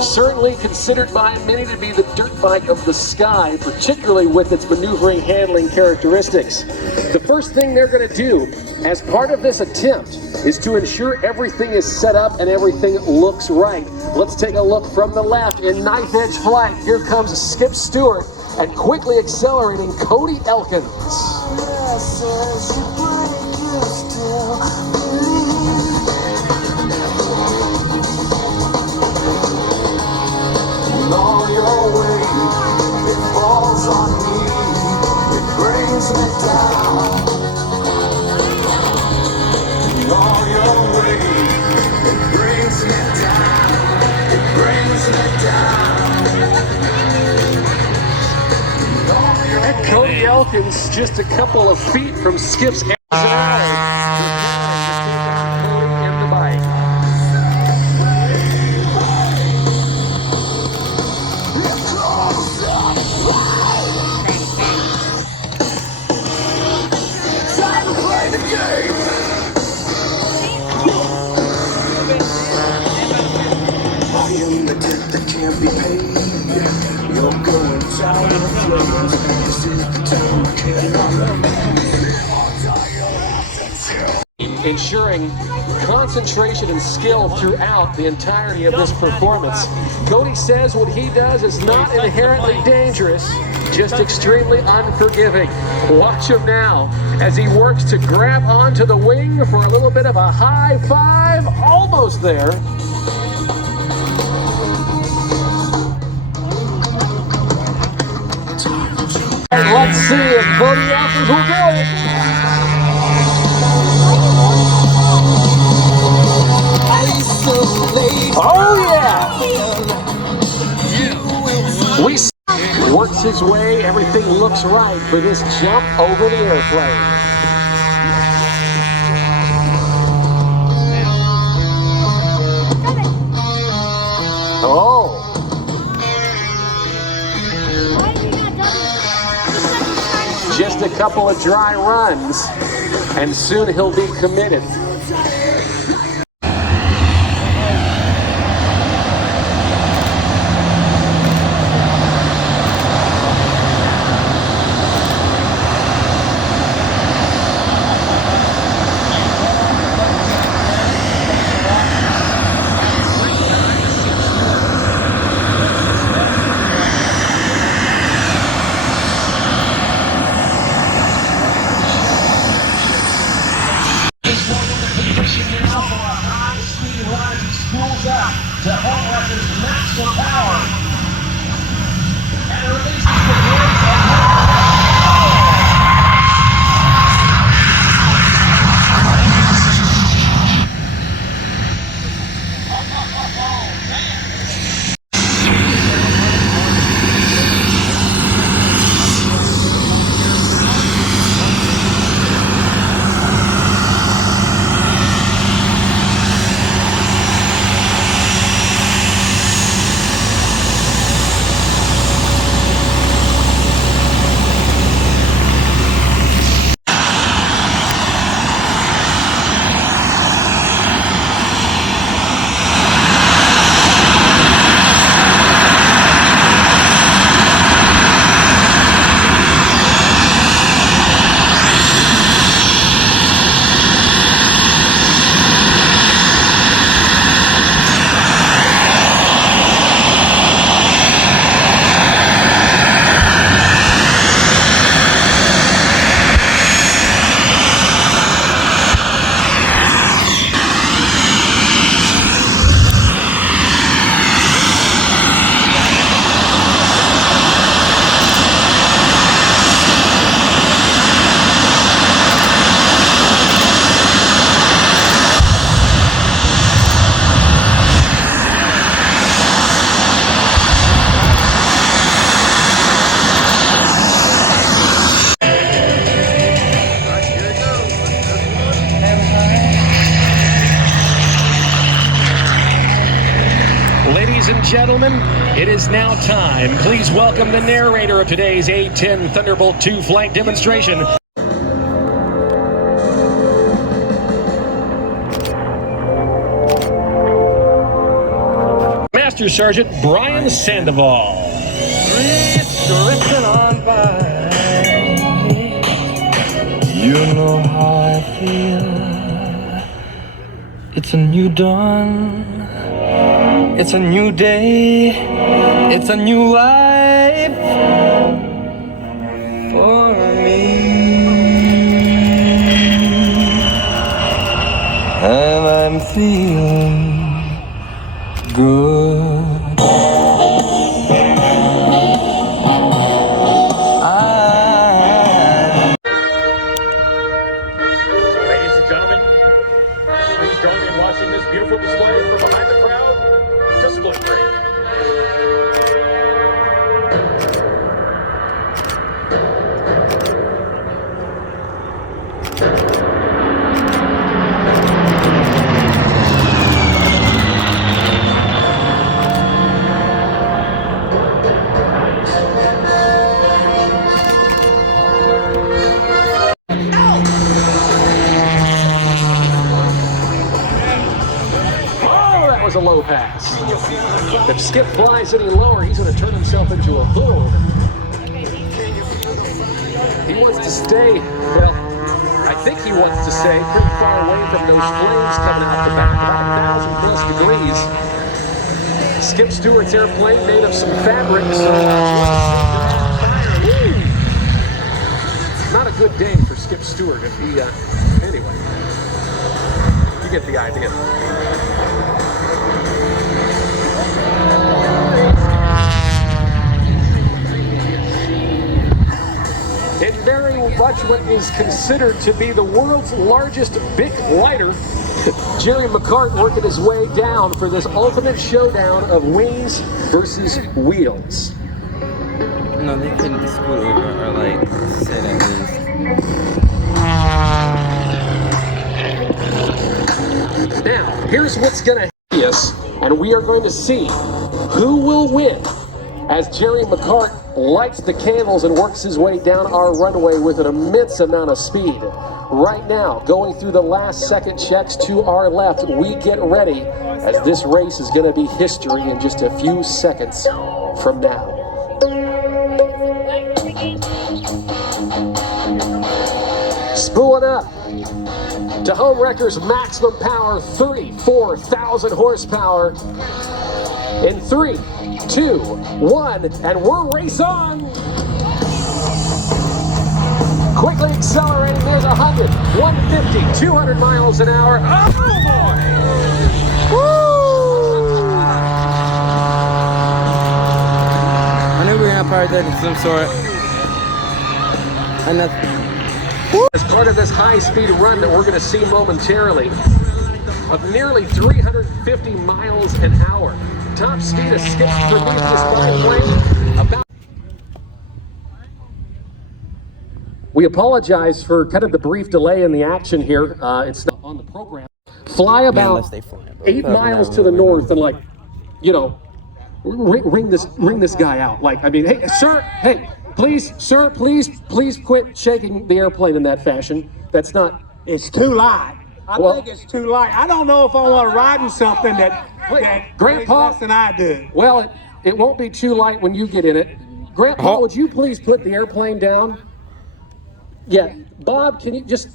Certainly considered by many to be the dirt bike of the sky, particularly with its maneuvering handling characteristics. The first thing they're going to do as part of this attempt is to ensure everything is set up and everything looks right. Let's take a look from the left in knife edge flight. Here comes Skip Stewart and quickly accelerating Cody Elkins. All your weight, it falls on me, it brings me down. All your weight, it brings me down, it brings me down. And Cody Elkins just a couple of feet from Skip's edge and the bike. Time to play the game. I am the debt that can't be paid. You're going down in flames. This is the time I cannot. Ensuring concentration and skill throughout the entirety of this performance. Cody says what he does is not inherently dangerous, just extremely unforgiving. Watch him now as he works to grab onto the wing for a little bit of a high five. Almost there. And let's see if Cody Elkins will do it. Oh yeah! looks right for this jump over the airplane. Oh! Just a couple of dry runs, and soon he'll be committed. Ladies and gentlemen, it is now time. Please welcome the narrator of today's A-10 Thunderbolt 2 flight demonstration. Master Sergeant Brian Sandoval. Drifting on by, you know how I feel. It's a new dawn. It's a new day, it's a new life for me. And I'm feeling good. Ladies and gentlemen, please join me in watching this beautiful display from behind the crowd to split break. A low pass. If Skip flies any lower, he's going to turn himself into a bull. He wants to stay, well, I think he wants to stay pretty far away from those flames coming out the back, about 1,000+ degrees. Skip Stewart's airplane made of some fabric, so not a good day for Skip Stewart if he, anyway, you get the idea. In very much what is considered to be the world's largest big lighter, Jerry McCart working his way down for this ultimate showdown of wings versus wheels. No, they couldn't scoot over or like say that is. Now, here's what's gonna happen, and we are going to see who will win as Jerry McCart lights the candles and works his way down our runway with an immense amount of speed. Right now, going through the last second checks to our left, we get ready as this race is going to be history in just a few seconds from now. Spooling up to home wrecker's maximum power, 34,000 horsepower. In 3, 2, 1, and we're race on. Quickly accelerating, there's 100, 150, 200 miles an hour. Oh boy! Woo! I knew we were gonna part that of some sort. As part of this high-speed run that we're going to see momentarily, of nearly 350 miles an hour. Top speed of Skip's Prometheus biplane, about... We apologize for kind of the brief delay in the action here. It's not on the program. Fly about 8 miles to the north and, like, you know, ring this guy out. Like, I mean, hey, sir, hey, please, sir, please quit shaking the airplane in that fashion. That's not... It's too light. I think it's too light. I don't know if I want to ride in something that Grandpa, less than I do. Well, it won't be too light when you get in it. Grandpa, would you please put the airplane down? Yeah, Bob, can you just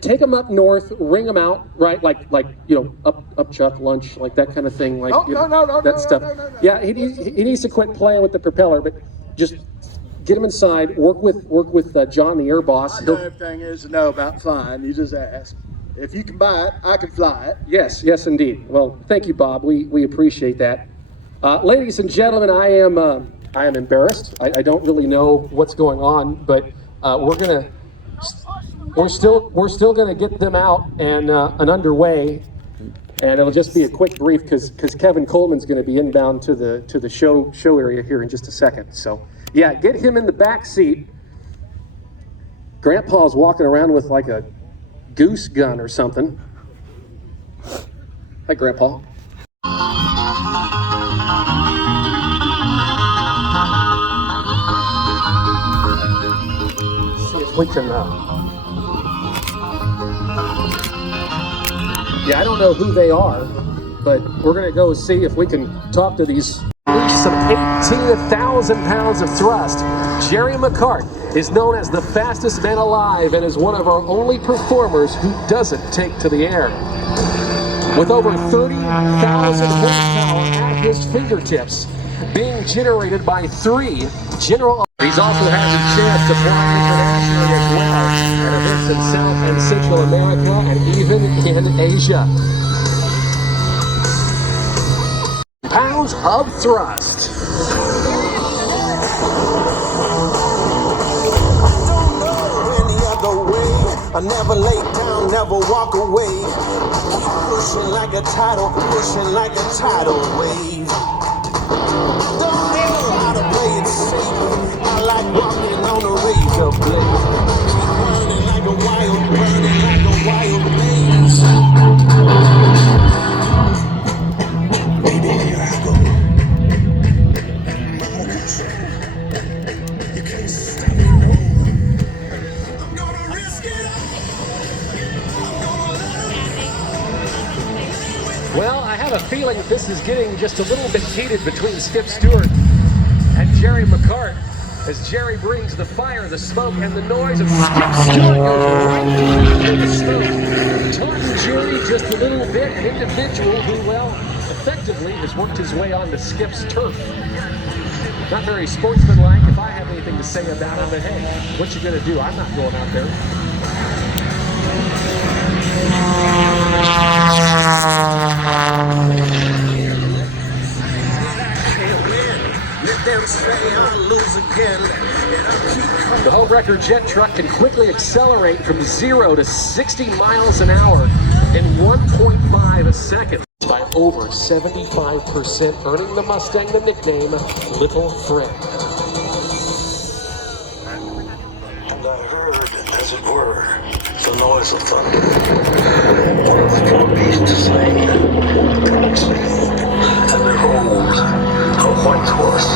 take them up north, ring them out, right? Like you know, up chuck, lunch, like that kind of thing. Like that stuff. Yeah, he needs to quit playing with the propeller, but just get him inside. Work with John, the air boss. I know everything is to know about flying. You just ask. If you can buy it, I can fly it. Yes, indeed. Well, thank you, Bob. We appreciate that. Ladies and gentlemen, I am embarrassed. I don't really know what's going on, but we're still gonna get them out and underway, and it'll just be a quick brief because Kevin Coleman's going to be inbound to the show area here in just a second. So yeah, get him in the back seat. Grandpa's walking around with like a goose gun or something. Hi, Grandpa. See if we can. Yeah, I don't know who they are, but we're gonna go see if we can talk to these. Some 18,000 pounds of thrust. Jerry McCart is known as the fastest man alive and is one of our only performers who doesn't take to the air. With over 30,000 horsepower at his fingertips, being generated by 3 General... He's also has a chance to fly internationally as well, and events in South and Central America and even in Asia. Pounds of thrust. I never lay down, never walk away. Keep pushing like a tidal wave. Don't know how to play it safe. I like walking on a razor blade. Keep burning like a wild blaze. Baby, here I go. I'm out of control. You can't stop me, no. I'm gonna risk it all. Well, I have a feeling this is getting just a little bit heated between Skip Stewart and Jerry McCart as Jerry brings the fire, the smoke, and the noise, and Skip Stewart goes right into the smoke. Talking Jerry just a little bit, an individual who, well, effectively has worked his way onto Skip's turf. Not very sportsmanlike if I have anything to say about it, but hey, what you gonna do? I'm not going out there. The home wrecker jet truck can quickly accelerate from 0 to 60 miles an hour in 1.5 seconds by over 75%, earning the Mustang the nickname Little Friend. as it were, the noise of thunder. One of the four beasts slain, and behold, a white horse.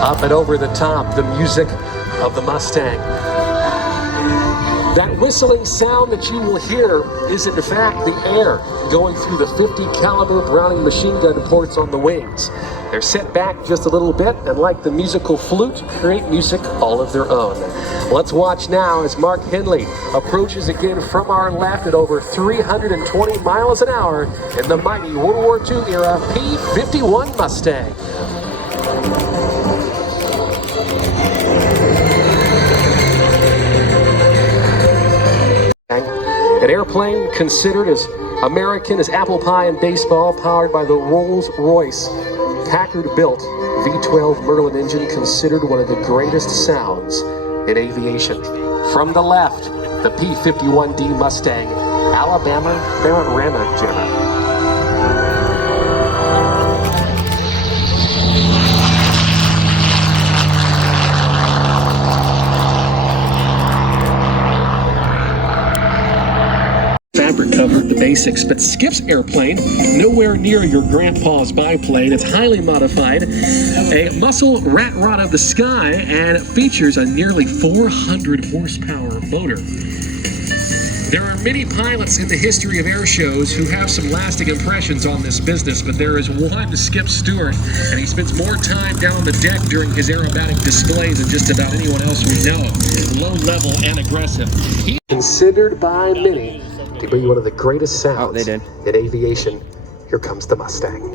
Up and over the top, the music of the Mustang. That whistling sound that you will hear is in fact the air going through the 50 caliber Browning machine gun ports on the wings. They're set back just a little bit and, like the musical flute, create music all of their own. Let's watch now as Mark Henley approaches again from our left at over 320 miles an hour in the mighty World War II era P-51 Mustang. An airplane considered as American as apple pie and baseball, powered by the Rolls-Royce Packard-built V12 Merlin engine, considered one of the greatest sounds in aviation. From the left, the P-51D Mustang, Alabama Barrett Jammer. Fabric covered, the basics, but Skip's airplane, nowhere near your grandpa's biplane. It's highly modified, a muscle rat rod of the sky, and features a nearly 400 horsepower motor. There are many pilots in the history of air shows who have some lasting impressions on this business, but there is one, Skip Stewart, and he spends more time down the deck during his aerobatic display than just about anyone else we know. Low level and aggressive. He's considered by many to be one of the greatest sounds in aviation. Here comes the Mustang.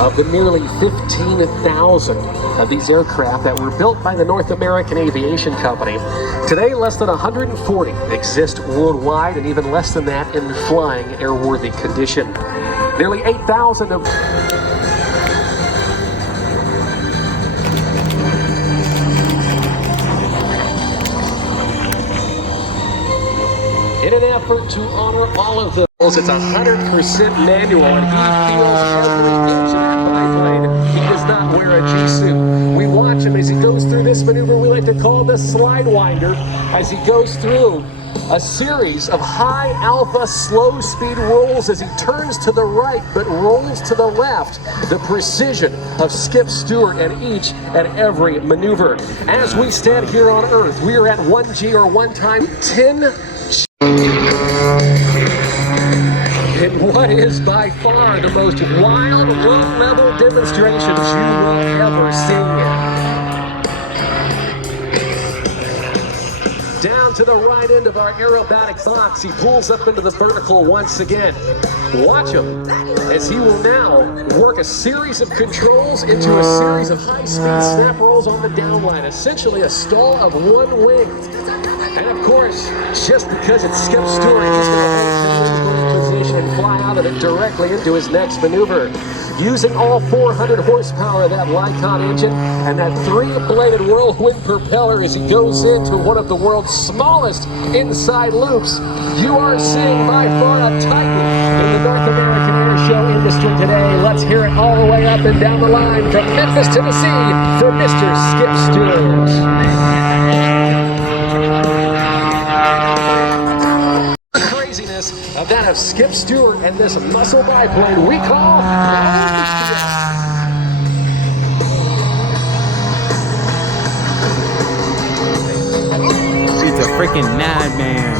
Of the nearly 15,000 of these aircraft that were built by the North American Aviation Company, today less than 140 exist worldwide, and even less than that in flying airworthy condition. Nearly 8,000 of in an effort to honor all of them. It's 100% manual, and he feels every inch of that biplane. He does not wear a G-suit. We watch him as he goes through this maneuver we like to call the slide winder, as he goes through a series of high alpha slow speed rolls as he turns to the right but rolls to the left. The precision of Skip Stewart in each and every maneuver. As we stand here on Earth, we are at 1G, or one time 10 in what is by far the most wild low-level demonstrations you will ever see. Down to the right end of our aerobatic box, he pulls up into the vertical once again. Watch him as he will now work a series of controls into a series of high-speed snap rolls on the downline, essentially a stall of one wing. And of course, just because it's Skip Stewart, he's going to hold his position and fly out of it directly into his next maneuver. using all 400 horsepower of that Lycon engine and that 3-bladed whirlwind propeller as he goes into one of the world's smallest inside loops. You are seeing by far a titan in the North American air show industry today. Let's hear it all the way up and down the line from Memphis, Tennessee for Mr. Skip Stewart. Of that of Skip Stewart and this muscle biplane we call He's a freaking madman.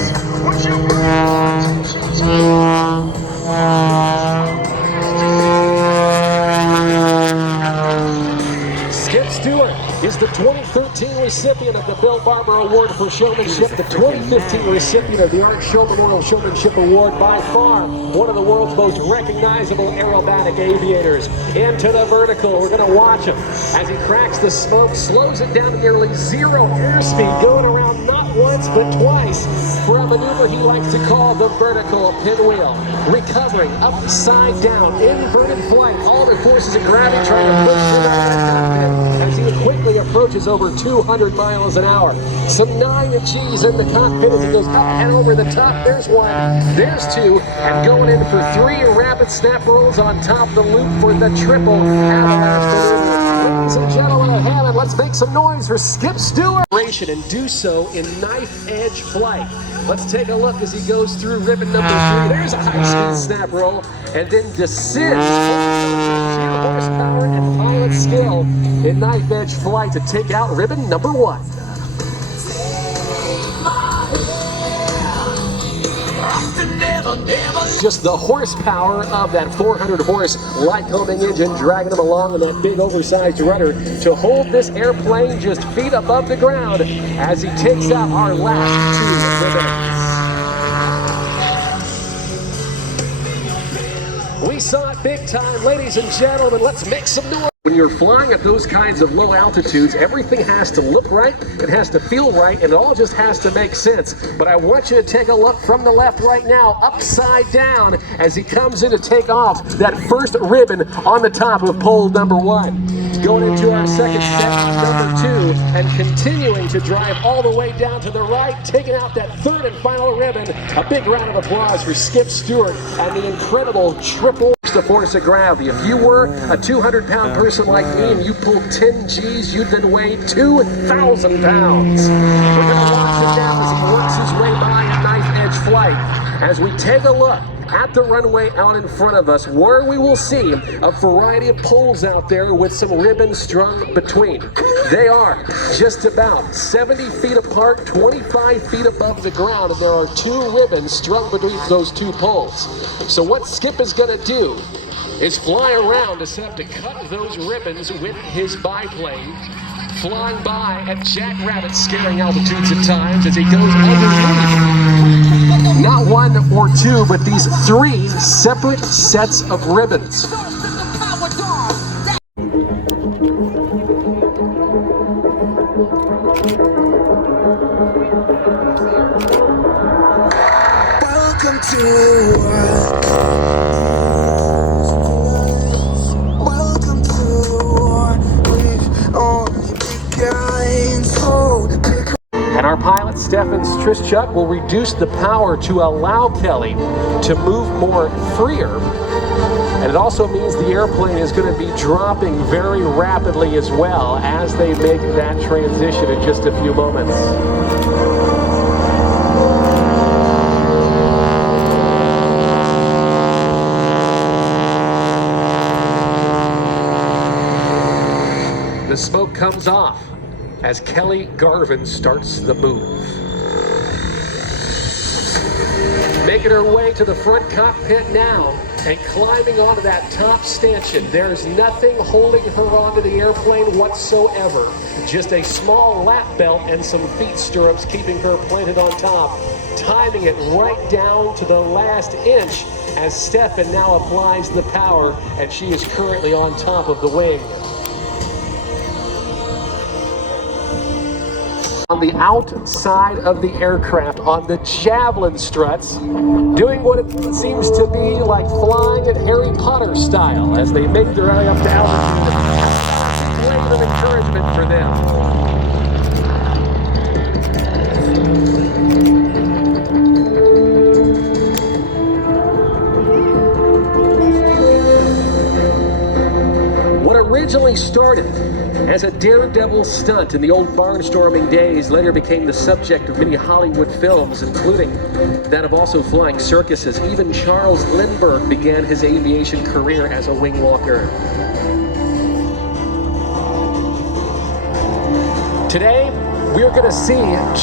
Skip Stewart is the 2013 recipient of the Bill Barber Award for Showmanship, the 2015 recipient of the Art Show Memorial Showmanship Award, by far one of the world's most recognizable aerobatic aviators. Into the vertical, we're going to watch him as he cracks the smoke, slows it down to nearly zero airspeed, going around not once but twice for a maneuver he likes to call the vertical pinwheel. Recovering upside down, inverted flight, all the forces of gravity trying to push him out of the cockpit as he quickly approaches over 200 miles an hour. Some 9 G's in the cockpit as he goes up and over the top. There's 1, there's 2, and going in for 3 rapid snap rolls on top of the loop for the triple avalanche maneuver. Ladies and gentlemen of Hammond, let's make some noise for Skip Stewart. And do so in knife-edge flight. Let's take a look as he goes through ribbon number 3. There's a high-speed snap roll, and then descends sheer horsepower and pilot skill in knife-edge flight to take out ribbon number 1. Just the horsepower of that 400-horse Lycoming engine dragging him along on that big oversized rudder to hold this airplane just feet above the ground as he takes out our last 2 ribbons. We saw it big time, ladies and gentlemen. Let's make some noise. When you're flying at those kinds of low altitudes, everything has to look right, it has to feel right, and it all just has to make sense. But I want you to take a look from the left right now, upside down, as he comes in to take off that first ribbon on the top of pole number 1. Going into our second set, number 2, and continuing to drive all the way down to the right, taking out that third and final ribbon. A big round of applause for Skip Stewart and the incredible triple the force of gravity. If you were a 200-pound person like me and you pulled 10 G's, you'd then weigh 2,000 pounds. We're going to watch him now as he works his way by a knife-edge flight. As we take a look at the runway out in front of us, where we will see a variety of poles out there with some ribbons strung between. They are just about 70 feet apart, 25 feet above the ground, and there are 2 ribbons strung between those 2 poles. So what Skip is going to do is fly around to set up to cut those ribbons with his biplane, flying by at jackrabbit scaring altitudes at times as he goes underneath. Not 1 or 2, but these 3 separate sets of ribbons. Welcome to welcome to we've only begun. So And our pilot, Stefan Trischuk, will reduce the power to allow Kelly to move more freer. And it also means the airplane is going to be dropping very rapidly as well as they make that transition in just a few moments. The smoke comes off as Kelly Garvin starts the move. Making her way to the front cockpit now and climbing onto that top stanchion. There's nothing holding her onto the airplane whatsoever. Just a small lap belt and some feet stirrups keeping her planted on top, timing it right down to the last inch as Stefan now applies the power, and she is currently on top of the wing. On the outside of the aircraft, on the javelin struts, doing what it seems to be like flying at Harry Potter style as they make their way up to altitude. A wave of encouragement for them. What originally started as a daredevil stunt in the old barnstorming days later became the subject of many Hollywood films, including that of also flying circuses. Even Charles Lindbergh began his aviation career as a wing walker. Today, we're going to see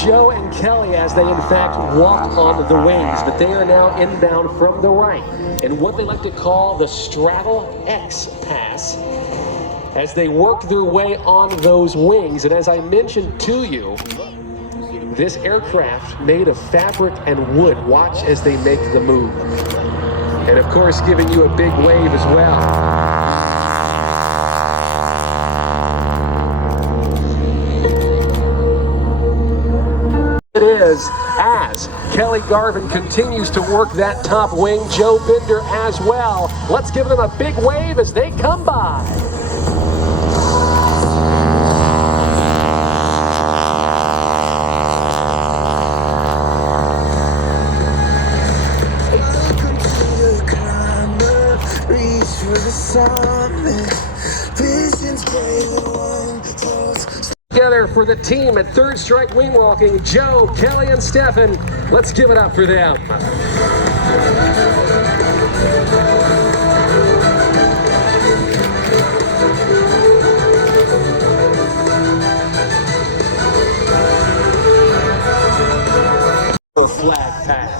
Joe and Kelly as they in fact walk on the wings, but they are now inbound from the right in what they like to call the straddle X pass, as they work their way on those wings. And as I mentioned to you, this aircraft made of fabric and wood. Watch as they make the move. And of course, giving you a big wave as well. It is as Kelly Garvin continues to work that top wing, Joe Binder as well. Let's give them a big wave as they come by. Together for the team at Third Strike Wing Walking, Joe, Kelly, and Stefan. Let's give it up for them. For flag pass.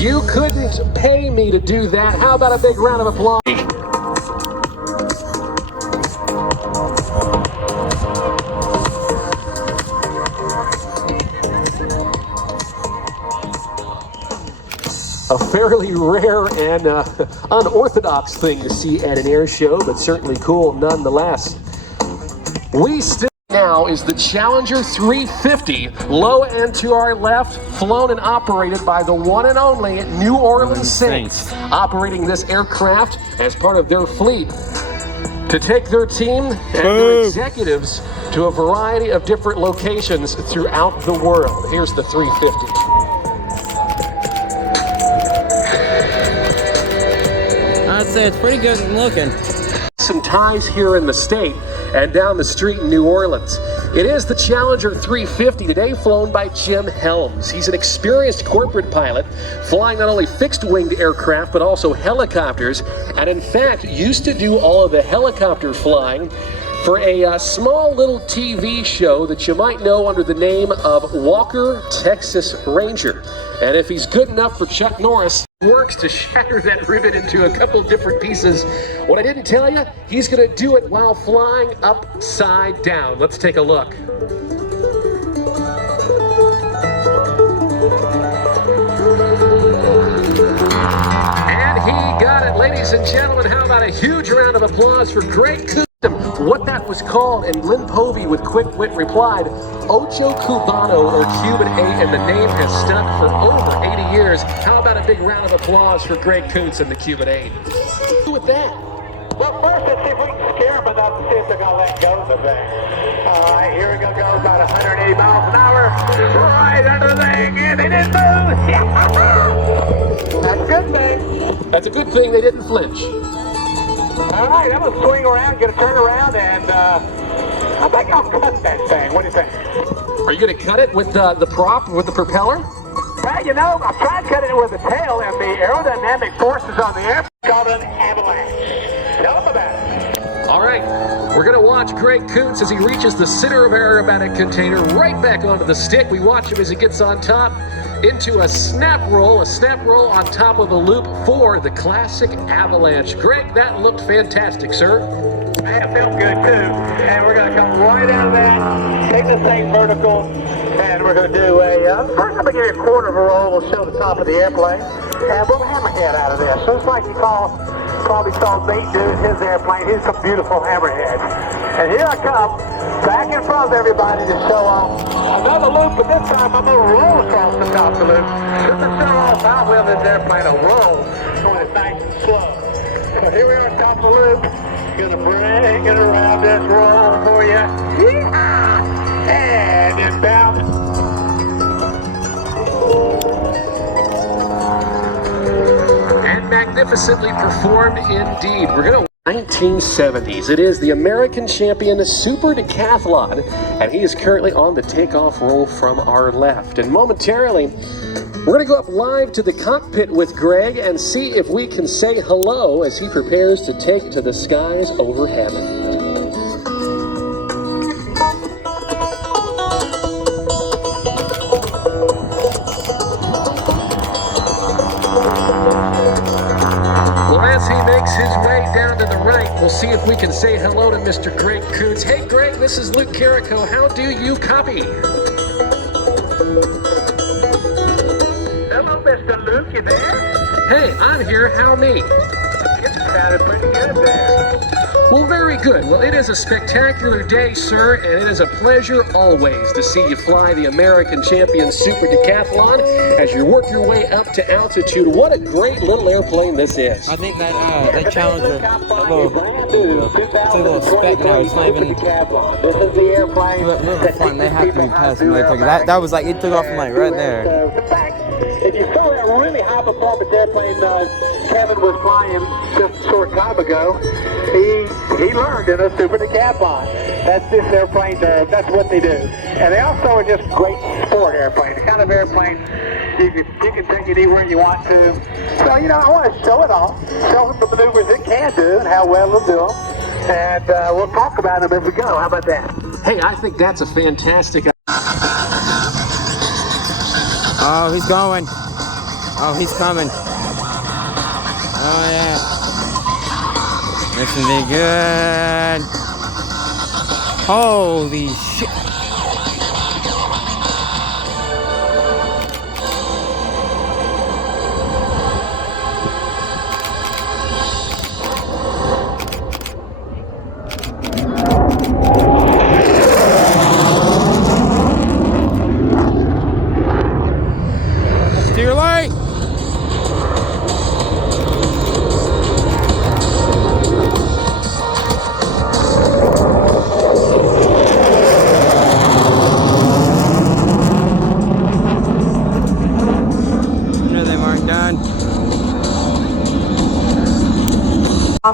You couldn't pay me to do that. How about a big round of applause? A fairly rare and unorthodox thing to see at an air show, but certainly cool nonetheless. We still now is the Challenger 350, low and to our left, flown and operated by the one and only New Orleans Saints, operating this aircraft as part of their fleet to take their team and their executives to a variety of different locations throughout the world. Here's the 350. I'd say it's pretty good looking. Some ties here in the state and down the street in New Orleans. It is the Challenger 350, today flown by Jim Helms. He's an experienced corporate pilot, flying not only fixed-winged aircraft, but also helicopters, and in fact, used to do all of the helicopter flying for a small little TV show that you might know under the name of Walker, Texas Ranger. And if he's good enough for Chuck Norris, works to shatter that ribbon into a couple different pieces. What I didn't tell you, he's going to do it while flying upside down. Let's take a look. And he got it, ladies and gentlemen. How about a huge round of applause for Greg Cooper? What that was called, and Lynn Povey with quick wit replied, Ocho Cubano or Cuban 8, and the name has stuck for over 80 years. How about a big round of applause for Greg Koontz and the Cuban 8? With that. Well, first, let's see if we can scare them enough to see if they're going to let go of the thing. All right, here we go, about 180 miles an hour. Right under the thing, and they didn't move. That's a good thing. That's a good thing they didn't flinch. All right, I'm going to swing around, get a turn around, and I think I'll cut that thing. What do you think? Are you going to cut it with the prop, with the propeller? Well, you know, I tried cutting it with the tail, and the aerodynamic forces on the air called an avalanche. Tell them about it. All right, we're going to watch Greg Koontz as he reaches the center of our aerobatic container, right back onto the stick. We watch him as he gets on top into a snap roll on top of the loop for the classic avalanche. Greg, that looked fantastic, sir. Man, it felt good too. And we're going to come right out of that, take this thing vertical, and we're going to do first I'm going to give you a quarter of a roll. We'll show the top of the airplane. And we'll hammerhead out of this. Just like you probably saw Nate do in his airplane. Here's some beautiful hammerheads. And here I come, back in front of everybody to show off another loop, but this time I'm going to roll across the top of the loop. Just to show off how well this airplane will roll when it's nice and slow. So here we are on top of the loop. Gonna bring it around this roll for you. Yeehaw! And inbound. And magnificently performed indeed. We're going to 1970s. It is the American champion Super Decathlon, and he is currently on the takeoff roll from our left. And momentarily, we're going to go up live to the cockpit with Greg and see if we can say hello as he prepares to take to the skies over Hammond. Well, as he makes his way down to the right, we'll see if we can say hello to Mr. Greg Coots. Hey, Greg, this is Luke Carrico. How do you copy? Hello, Mr. Luke, you there? Hey, I'm here. How me? It sounded pretty good there. Well, very good. Well, it is a spectacular day, sir, and it is a pleasure always to see you fly the American champion Super Decathlon as you work your way up to altitude. What a great little airplane this is. I think that Challenger, it's a little speck now. It's not even little fun. They have to be passing really quick. That was like, it took off from like right there. If you saw that really high performance airplane Kevin was flying just a short time ago, he learned in a Super Decathlon. That's this airplane, that's what they do. And they also are just great sport airplanes, the kind of airplane you can take it anywhere you want to. So, you know, I want to show it off, show them the maneuvers it can do and how well it'll do them. And we'll talk about them as we go. How about that? Hey, I think that's a fantastic... Oh, he's going. Oh, he's coming. Oh, yeah. This will be good. Holy shit. Steer light.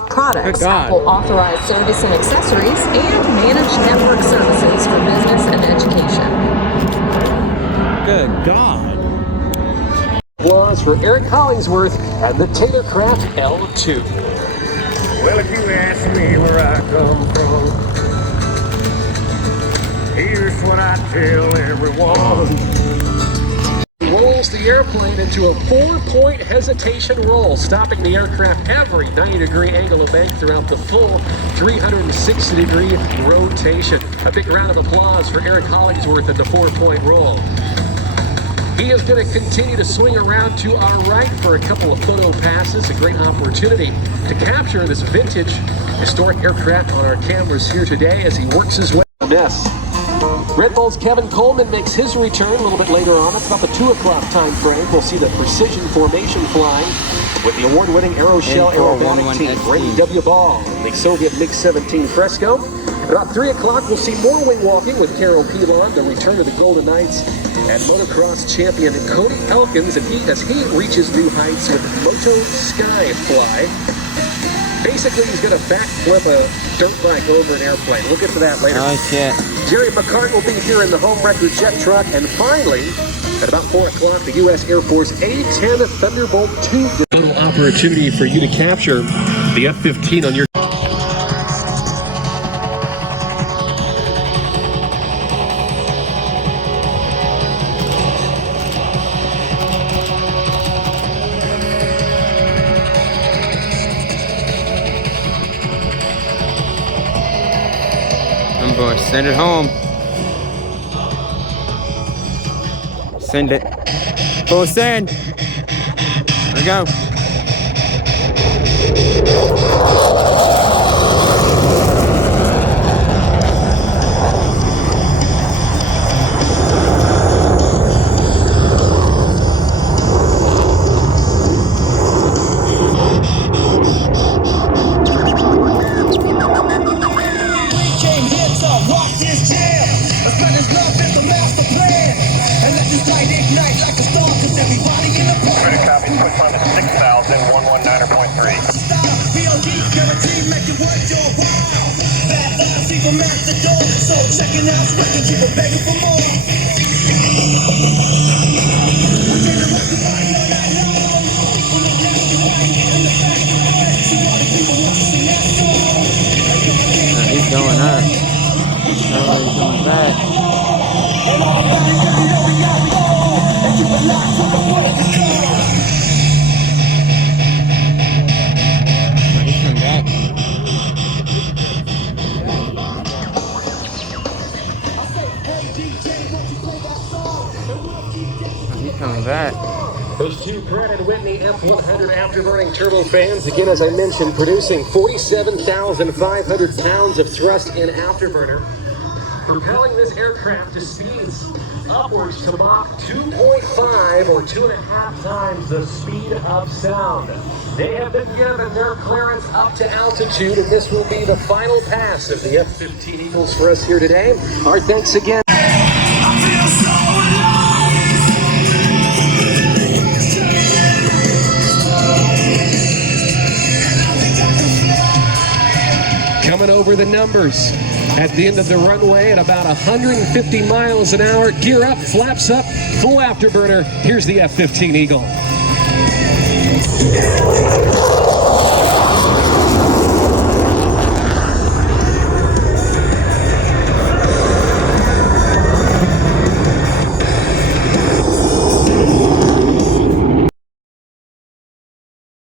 Products, Apple authorized service and accessories, and managed network services for business and education. Good God. Applause for Eric Hollingsworth and the Taylorcraft L2. Well, if you ask me where I come from, here's what I tell everyone. Rolls the airplane into a 4-point hesitation roll, stopping the aircraft every 90-degree angle of bank throughout the full 360-degree rotation. A big round of applause for Eric Hollingsworth at the 4-point roll. He is going to continue to swing around to our right for a couple of photo passes. A great opportunity to capture this vintage historic aircraft on our cameras here today as he works his way to this. Red Bull's Kevin Coleman makes his return a little bit later on. That's about the 2 o'clock time frame. We'll see the precision formation flying with the award-winning Aeroshell Aerobatic team, Randy W. Ball, and the Soviet MiG-17 Fresco. At about 3 o'clock, we'll see more wing walking with Carol Pilon, the return of the Golden Knights, and motocross champion Cody Elkins, and as he reaches new heights with Moto Skyfly. Basically, he's going to backflip a dirt bike over an airplane. We'll get to that later. Oh, shit. Jerry McCart will be here in the home record jet truck. And finally, at about 4 o'clock, the U.S. Air Force A-10 Thunderbolt II. Total opportunity for you to capture the F-15 on your... Send it home. Send it. Full send. There we go. He's going up. Oh, he's going back. He's coming back. He's coming back. Those two Pratt & Whitney F100 afterburning turbofans, again, as I mentioned, producing 47,500 pounds of thrust in afterburner, propelling this aircraft to speeds upwards to Mach 2.5 or 2.5 times the speed of sound. They have been given their clearance up to altitude, and this will be the final pass of the F-15 Eagles for us here today. Our thanks again. Coming over the numbers at the end of the runway at about 150 miles an hour. Gear up, flaps up, full afterburner. Here's the F-15 Eagle.